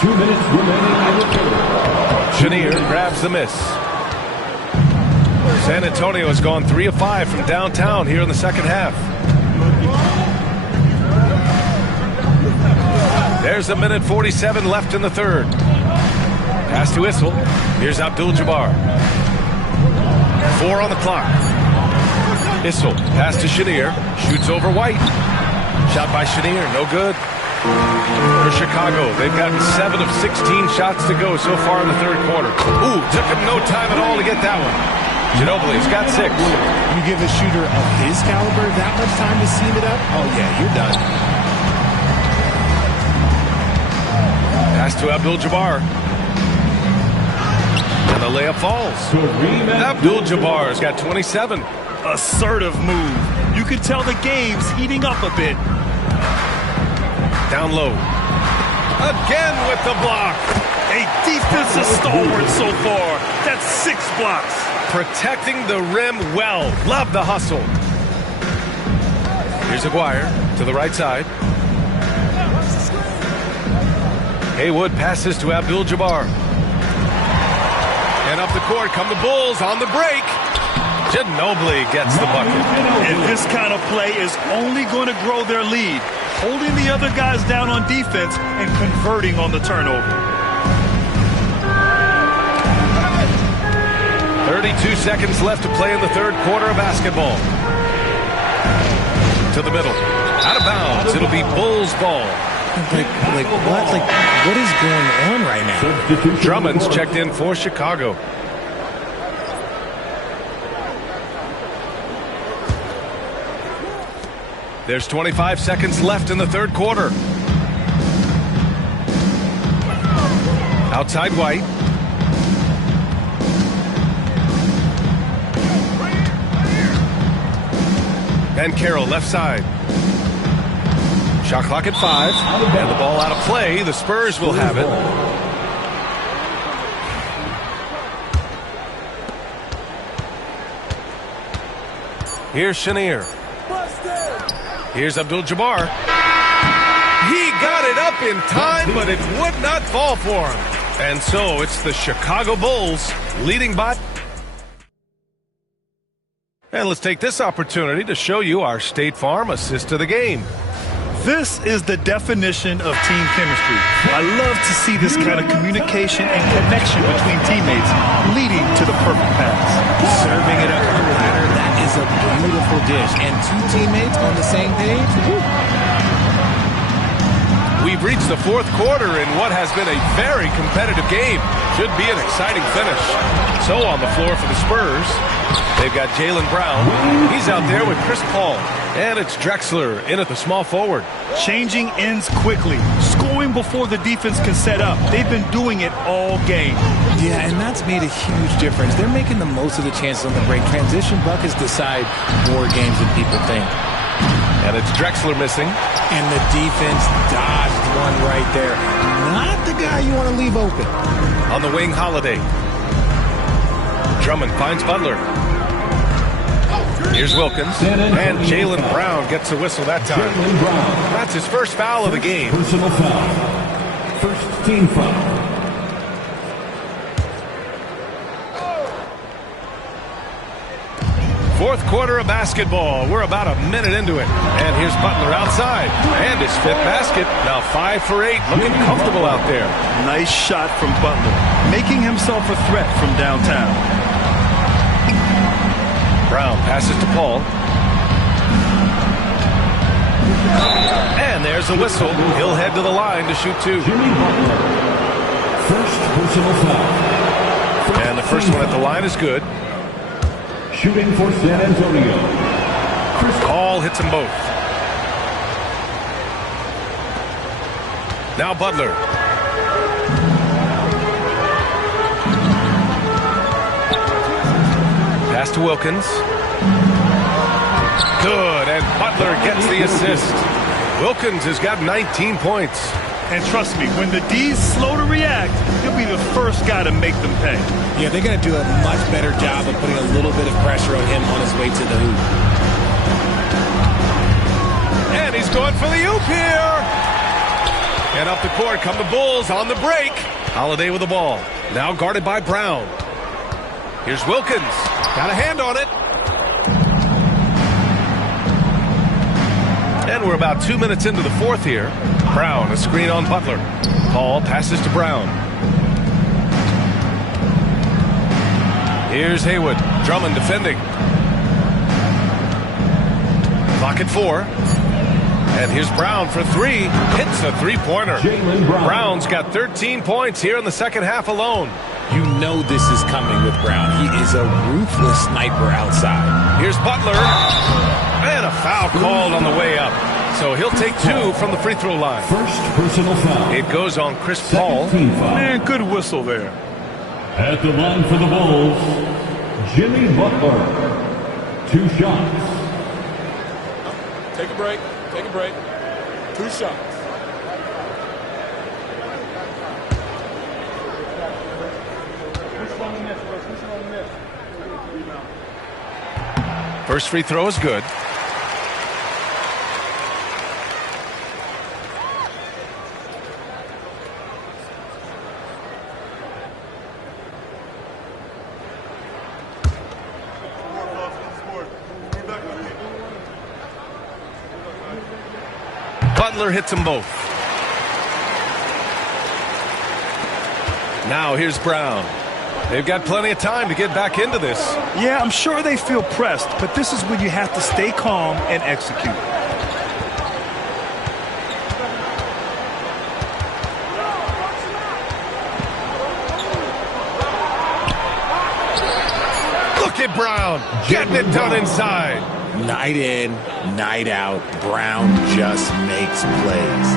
2 minutes remaining in the third. Chenier grabs the miss. San Antonio has gone 3 of 5 from downtown here in the second half. There's 1:47 left in the third. Pass to Issel. Here's Abdul-Jabbar. 4 on the clock. Issel, pass to Chenier. Shoots over White. Shot by Chenier, no good. For Chicago, they've gotten 7 of 16 shots to go so far in the third quarter. Ooh, took him no time at all to get that one. Ginobili's got 6. You give a shooter of his caliber that much time to seam it up? Oh, yeah, you're done. Pass to Abdul-Jabbar. And the layup falls. Abdul-Jabbar's got 27. Assertive move. You can tell the game's heating up a bit. Down low. Again with the block. A defensive stalwart so far. That's 6 blocks. Protecting the rim well. Love the hustle. Here's Aguirre to the right side. Haywood passes to Abdul-Jabbar. And up the court come the Bulls on the break. Ginobili gets the bucket. And this kind of play is only going to grow their lead. Holding the other guys down on defense and converting on the turnover. 32 seconds left to play in the third quarter of basketball. To the middle. Out of bounds. It'll be Bulls ball. What is going on right now? Drummond's checked in for Chicago. There's 25 seconds left in the third quarter. Outside White. And Carroll left side. Shot clock at 5. And the ball out of play. The Spurs will have it. Here's Chenier. Here's Abdul-Jabbar. He got it up in time, but it would not fall for him. And so it's the Chicago Bulls leading by. And let's take this opportunity to show you our State Farm assist to the game. This is the definition of team chemistry. I love to see this kind of communication and connection between teammates leading to the perfect pass. Serving it up on the ladder, that is a beautiful dish. And 2 teammates on the same page. Woo. We've reached the fourth quarter in what has been a very competitive game. Should be an exciting finish. So on the floor for the Spurs, they've got Jaylen Brown. He's out there with Chris Paul. And it's Drexler in at the small forward. Changing ends quickly. Scoring before the defense can set up. They've been doing it all game. Yeah, and that's made a huge difference. They're making the most of the chances on the break. Transition buckets decide more games than people think. And it's Drexler missing. And the defense dodged one right there. Not the guy you want to leave open. On the wing, Holiday. Drummond finds Butler. Here's Wilkins. And Jaylen Brown gets a whistle that time. That's his first foul of the game. Personal foul. First team foul. Fourth quarter of basketball. We're about a minute into it. And here's Butler outside. And his 5th basket. Now 5 for 8. Looking comfortable out there. Nice shot from Butler. Making himself a threat from downtown. Brown passes to Paul. And there's the whistle. He'll head to the line to shoot 2. First personal foul. And the first one at the line is good. Shooting for San Antonio. Paul hits them both. Now Butler. Pass to Wilkins. Good, and Butler gets the assist. Wilkins has got 19 points. And trust me, when the D's slow to react, he'll be the first guy to make them pay. Yeah, they're going to do a much better job of putting a little bit of pressure on him on his way to the hoop. And he's going for the oop here. And up the court come the Bulls on the break. Holiday with the ball. Now guarded by Brown. Here's Wilkins. Got a hand on it. And we're about 2 minutes into the fourth here. Brown, a screen on Butler. Paul passes to Brown. Here's Haywood. Drummond defending. Clock at 4. And here's Brown for 3. Hits a three-pointer. Brown's got 13 points here in the second half alone. You know this is coming with Brown. He is a ruthless sniper outside. Here's Butler. And a foul called on the way up. So he'll take 2 from the free throw line. First personal foul. It goes on Chris Paul. Man, good whistle there. At the line for the Bulls, Jimmy Butler. 2 shots. Take a break. Take a break. 2 shots. First free throw is good. Butler hits them both. Now here's Brown. They've got plenty of time to get back into this. Yeah, I'm sure they feel pressed, but this is when you have to stay calm and execute. Look at Brown getting it done inside. Night in, night out, Brown just makes plays.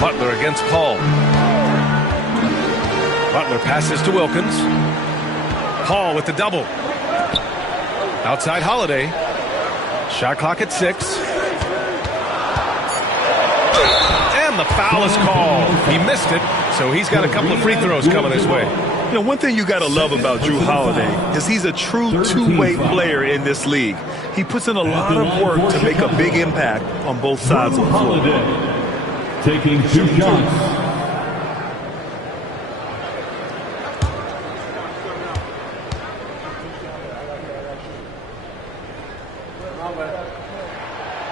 Butler against Paul. Butler passes to Wilkins. Paul with the double. Outside Holiday. Shot clock at 6. And the foul is called. He missed it, so he's got a couple of free throws coming his way. You know, one thing you got to love about Drew Holiday is he's a true two-way player in this league. He puts in a lot of work to make a big impact on both sides of the floor. Taking 2 shots.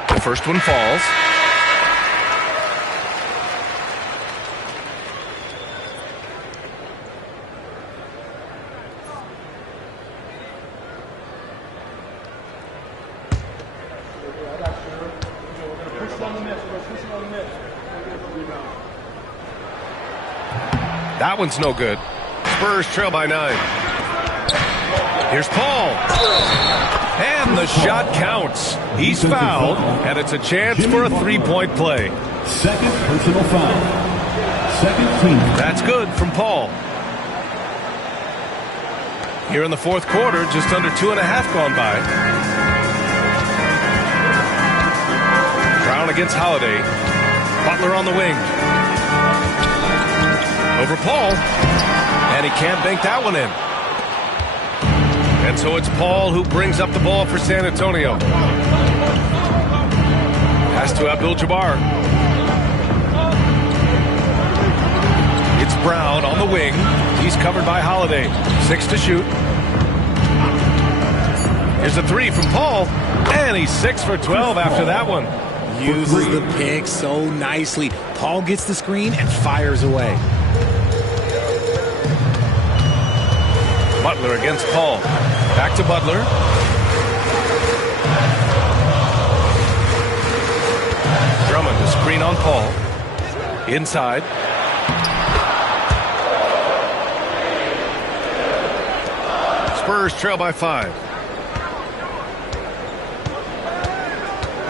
The first one falls. That one's no good. Spurs trail by 9. Here's Paul. And the shot counts. He's fouled, and it's a chance for a three-point play. Second personal foul. Second team. That's good from Paul. Here in the fourth quarter, just under 2.5 gone by. Brown against Holiday. Butler on the wing. Over Paul. And he can't bank that one in. And so it's Paul who brings up the ball for San Antonio. Pass to Abdul-Jabbar. It's Brown on the wing. He's covered by Holiday. 6 to shoot. Here's a 3 from Paul. And he's 6 for 12 after that one. Uses the pick so nicely. Paul gets the screen and fires away. Butler against Paul. Back to Butler. Drummond, the screen on Paul. Inside. Spurs trail by 5.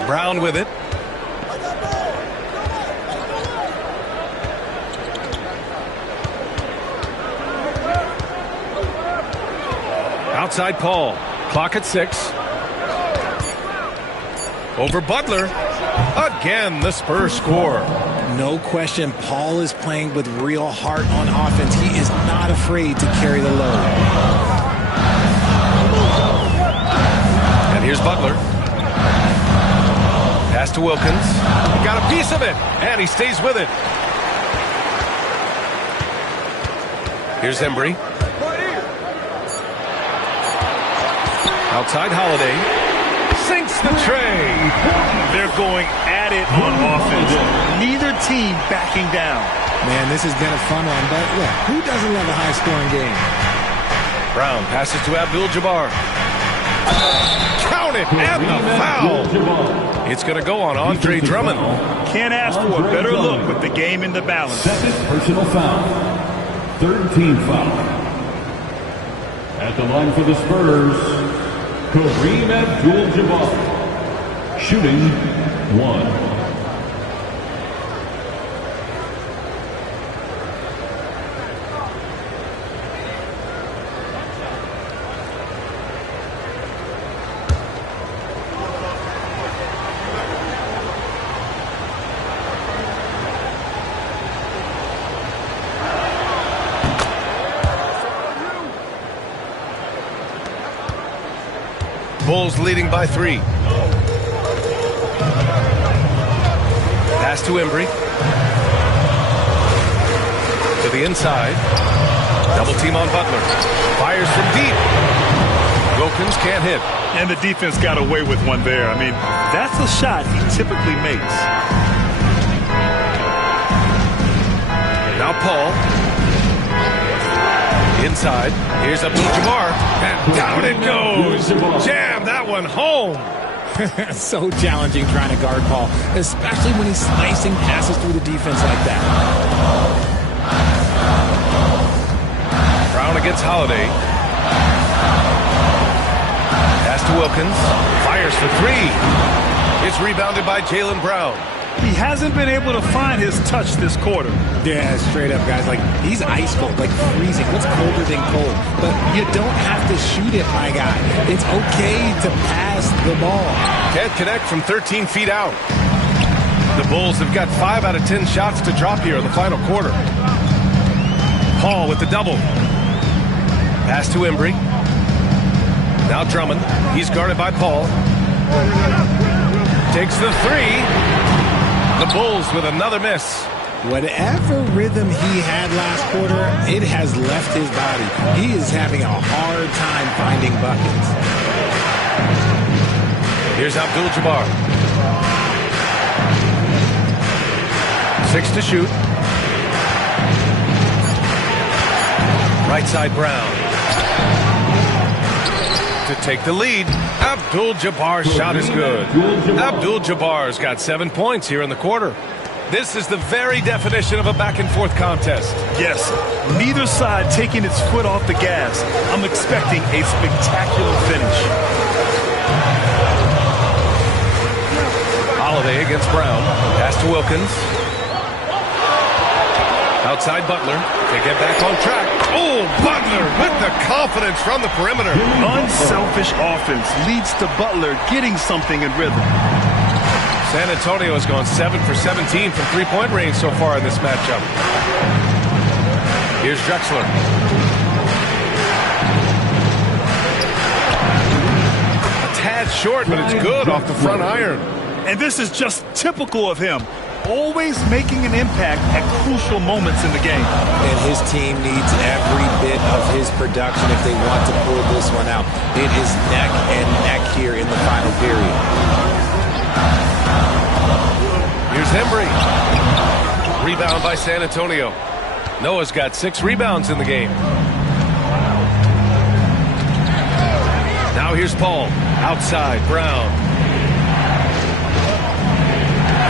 Brown with it. Outside Paul. Clock at 6. Over Butler. Again, the Spurs score. No question, Paul is playing with real heart on offense. He is not afraid to carry the load. And here's Butler. Pass to Wilkins. He got a piece of it, and he stays with it. Here's Embry. Outside Holiday. Sinks the tray. They're going at it on offense. Neither team backing down. Man, this has been a fun one, but look, who doesn't love a high-scoring game? Brown passes to Abdul-Jabbar. Count it, and the foul. It's going to go on Andre Drummond. Can't ask for a better look with the game in the balance. Second personal foul. Third team foul. At the line for the Spurs, Kareem Abdul-Jabbar. Shooting 1. Bulls leading by 3. Pass to Embry. To the inside. Double team on Butler. Fires from deep. Wilkins can't hit. And the defense got away with one there. I mean, that's a shot he typically makes. Now Paul. Inside. Here's Abdul-Jabbar. And down it goes. Jam that one home. So challenging trying to guard Paul, especially when he's slicing passes through the defense like that. Brown against Holiday. Pass to Wilkins. Fires for 3. It's rebounded by Jaylen Brown. He hasn't been able to find his touch this quarter. Yeah, straight up, guys. Like, he's ice cold, like freezing. What's colder than cold? But you don't have to shoot it, my guy. It's okay to pass the ball. Can't connect from 13 feet out. The Bulls have got 5 out of 10 shots to drop here in the final quarter. Paul with the double. Pass to Embry. Now Drummond. He's guarded by Paul. Takes the 3. The Bulls with another miss. Whatever rhythm he had last quarter, it has left his body. He is having a hard time finding buckets. Here's Abdul-Jabbar. 6 to shoot. Right side Brown. To take the lead. Abdul-Jabbar's shot is good. Abdul-Jabbar's got 7 points here in the quarter. This is the very definition of a back-and-forth contest. Yes, neither side taking its foot off the gas. I'm expecting a spectacular finish. Holiday against Brown. Pass to Wilkins. Outside Butler. They get back on track. Oh, Butler with the confidence from the perimeter. Unselfish offense leads to Butler getting something in rhythm. San Antonio has gone 7 for 17 from three-point range so far in this matchup. Here's Drexler. A tad short, but it's good off the front iron. And this is just typical of him. Always making an impact at crucial moments in the game. And his team needs every bit of his production if they want to pull this one out. It is neck and neck here in the final period. Here's Embry. Rebound by San Antonio. Noah's got 6 rebounds in the game. Now here's Paul. Outside, Brown.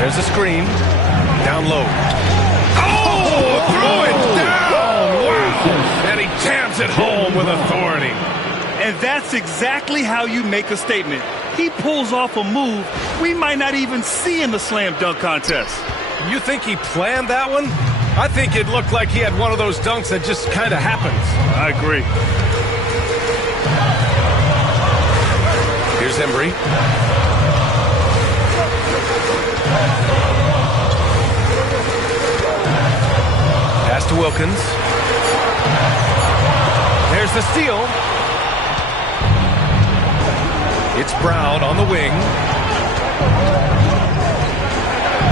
There's a screen. Down low. Oh, throw it down! Wow! And he jams it home with authority. And that's exactly how you make a statement. He pulls off a move we might not even see in the slam dunk contest. You think he planned that one? I think it looked like he had one of those dunks that just kind of happens. I agree. Here's Embry. Pass to Wilkins. There's the steal. It's Brown on the wing.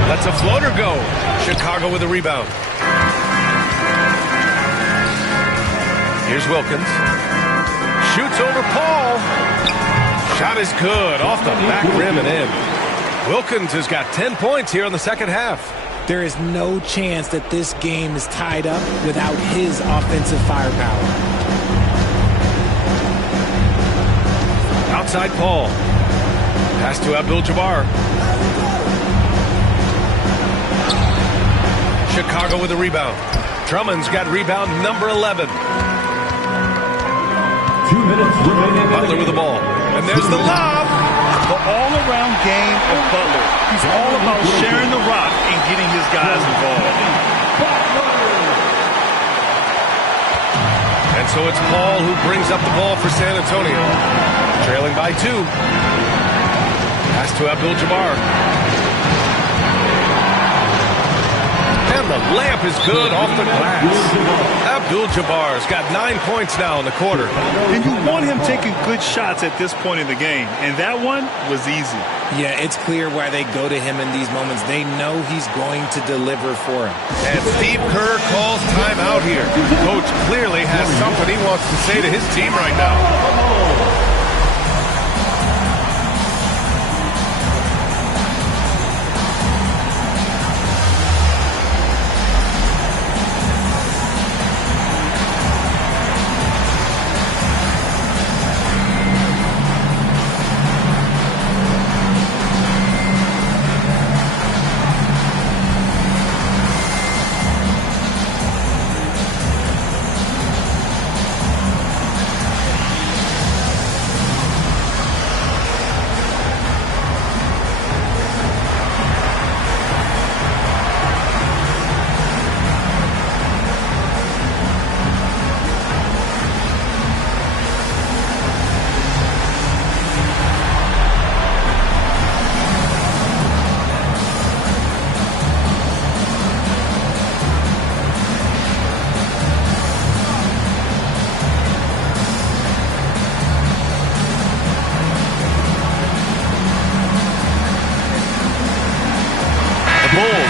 Lets a floater go. Chicago with a rebound. Here's Wilkins. Shoots over Paul. Shot is good. Off the back rim and in. Wilkins has got 10 points here in the second half. There is no chance that this game is tied up without his offensive firepower. Outside Paul. Pass to Abdul-Jabbar. Chicago with a rebound. Drummond's got rebound number 11. 2 minutes remaining. Butler with the ball. And there's the lob. The all-around game of Butler. He's all about sharing the rock and getting his guys involved. And so it's Paul who brings up the ball for San Antonio. Trailing by 2. Pass to Abdul-Jabbar. And the layup is good off the glass. Abdul-Jabbar's got 9 points now in the quarter. And you want him taking good shots at this point in the game. And that one was easy. Yeah, it's clear why they go to him in these moments. They know he's going to deliver for him. And Steve Kerr calls timeout here. Coach clearly has something he wants to say to his team right now.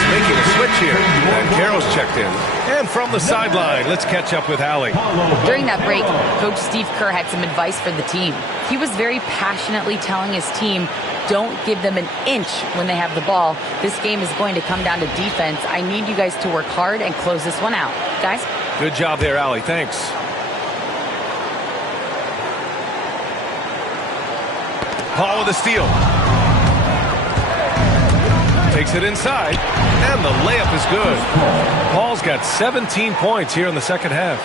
Making a switch here. And Carroll's checked in. And from the sideline, let's catch up with Allie. During that break, Coach Steve Kerr had some advice for the team. He was very passionately telling his team, don't give them an inch when they have the ball. This game is going to come down to defense. I need you guys to work hard and close this one out. Guys? Good job there, Allie. Thanks. Paul with a steal. Takes it inside, and the layup is good. Paul's got 17 points here in the second half.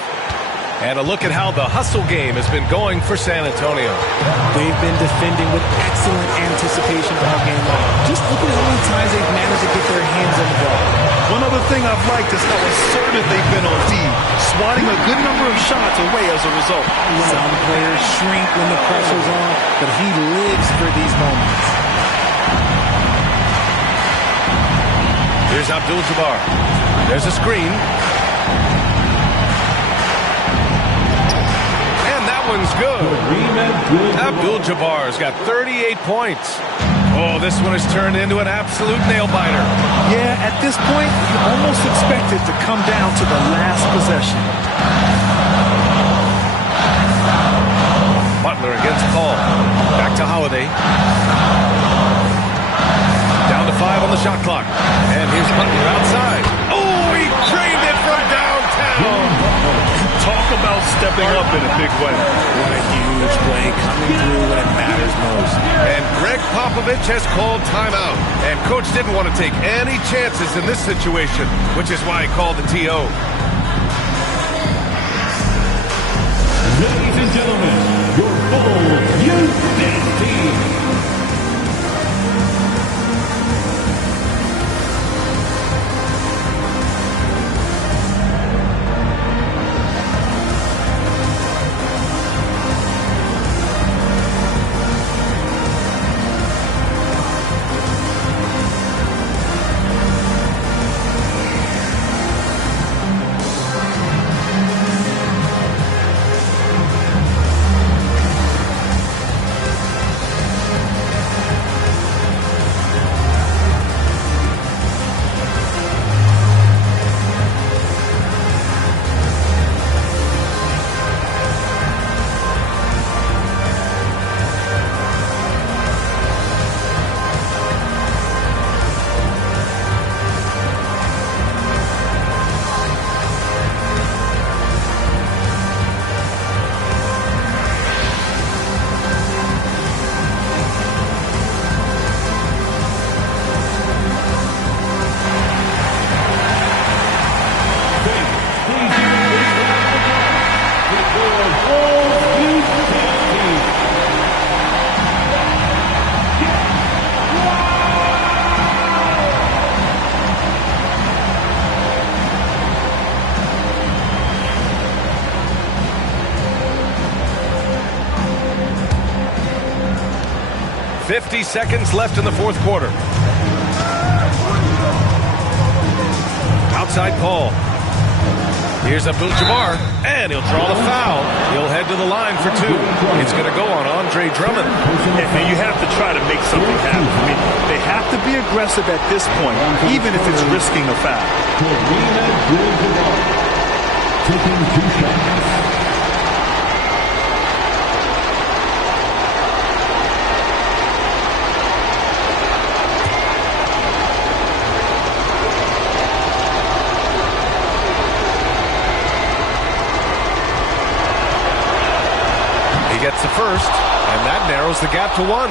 And a look at how the hustle game has been going for San Antonio. They've been defending with excellent anticipation all game long. Just look at how many times they've managed to get their hands on the ball. One other thing I've liked is how assertive they've been on D, swatting a good number of shots away as a result. Some players shrink when the pressure's on, but he lives for these moments. Here's Abdul-Jabbar. There's a screen. And that one's good. Abdul-Jabbar's got 38 points. Oh, this one has turned into an absolute nail-biter. Yeah, at this point, you almost expect it to come down to the last possession. Butler against Paul. Back to Holiday. Down to 5 on the shot clock. And here's Butler outside. Oh, he trained it from downtown. Talk about stepping up in a big way. What a huge play coming through when it matters most. And Greg Popovich has called timeout. And Coach didn't want to take any chances in this situation, which is why he called the TO. Ladies and gentlemen, your full Houston team. 50 seconds left in the fourth quarter. Outside Paul. Here's Abdul-Jabbar, and he'll draw the foul. He'll head to the line for two. It's going to go on Andre Drummond. And you have to try to make something happen. I mean, they have to be aggressive at this point, even if it's risking a foul. Taking 2 shots. Gets the first, and that narrows the gap to 1.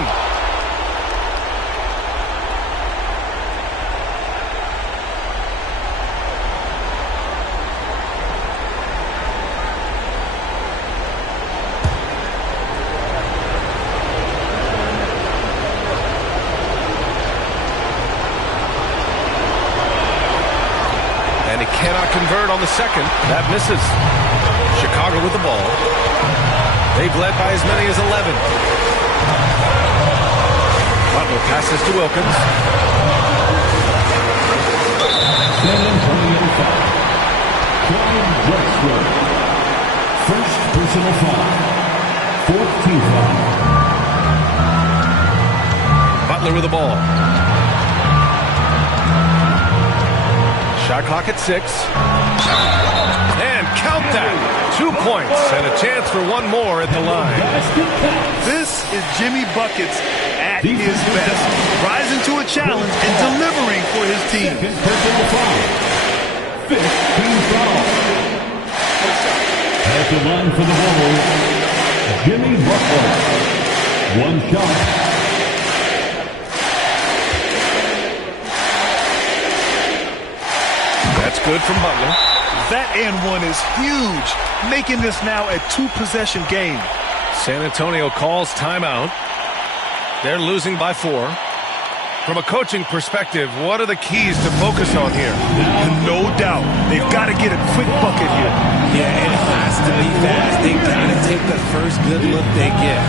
And he cannot convert on the second. That misses. Chicago with the ball. They've led by as many as 11. Butler passes to Wilkins. San Antonio foul. Brian Westbrook. First personal foul. 4th team foul. Butler with the ball. Shot clock at 6. And count that. 2 points and a chance for one more at the line. This is Jimmy Buckets at his best. Rising to a challenge and delivering for his team. Second personal foul. 5th team foul. At the line for the Bulls, Jimmy Butler. 1 shot. That's good from Butler. That and one is huge, making this now a 2-possession game. San Antonio calls timeout. They're losing by 4. From a coaching perspective, what are the keys to focus on here? No doubt. They've got to get a quick bucket here. Yeah, it has to be fast. They got to take the first good look they get.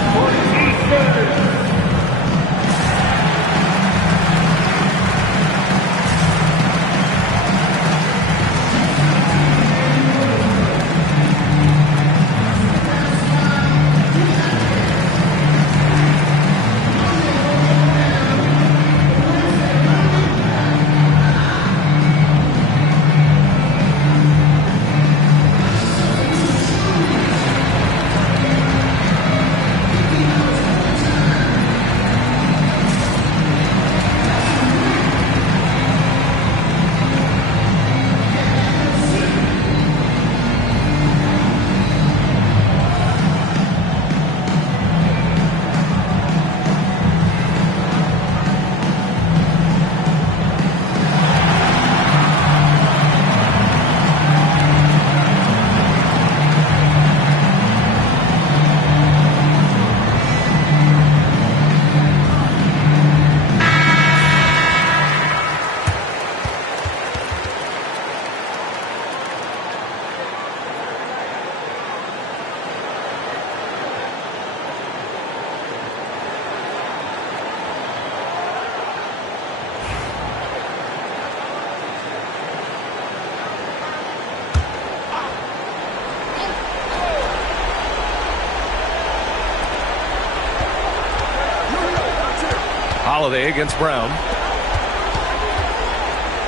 Holiday against Brown.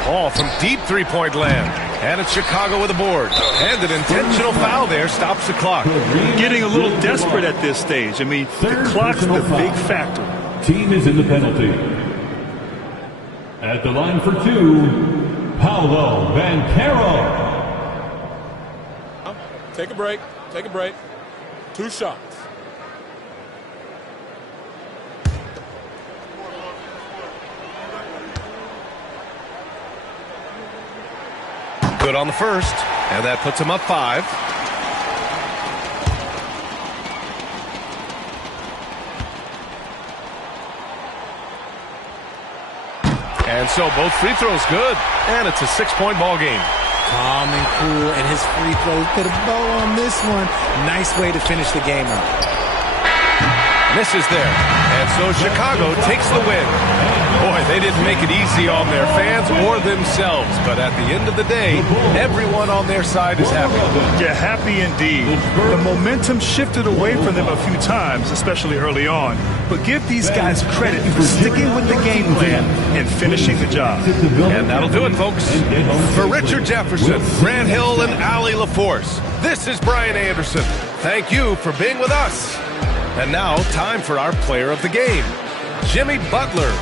Paul from deep three-point land. And it's Chicago with a board. And an intentional foul there stops the clock. Getting a little desperate at this stage. I mean, the clock's the big factor. Team is in the penalty. At the line for 2, Paolo Banchero. Take a break. Take a break. 2 shots. Good on the first, and that puts him up 5. And so both free throws good, and it's a 6-point ball game. Calm and cool, and his free throws put a bow on this one. Nice way to finish the game out. Misses there. And so Chicago takes the win. Boy, they didn't make it easy on their fans or themselves. But at the end of the day, everyone on their side is happy. Yeah, happy indeed. The momentum shifted away from them a few times, especially early on. But give these guys credit for sticking with the game plan and finishing the job. And that'll do it, folks. For Richard Jefferson, Grant Hill, and Allie LaForce, this is Brian Anderson. Thank you for being with us. And now, time for our player of the game, Jimmy Butler.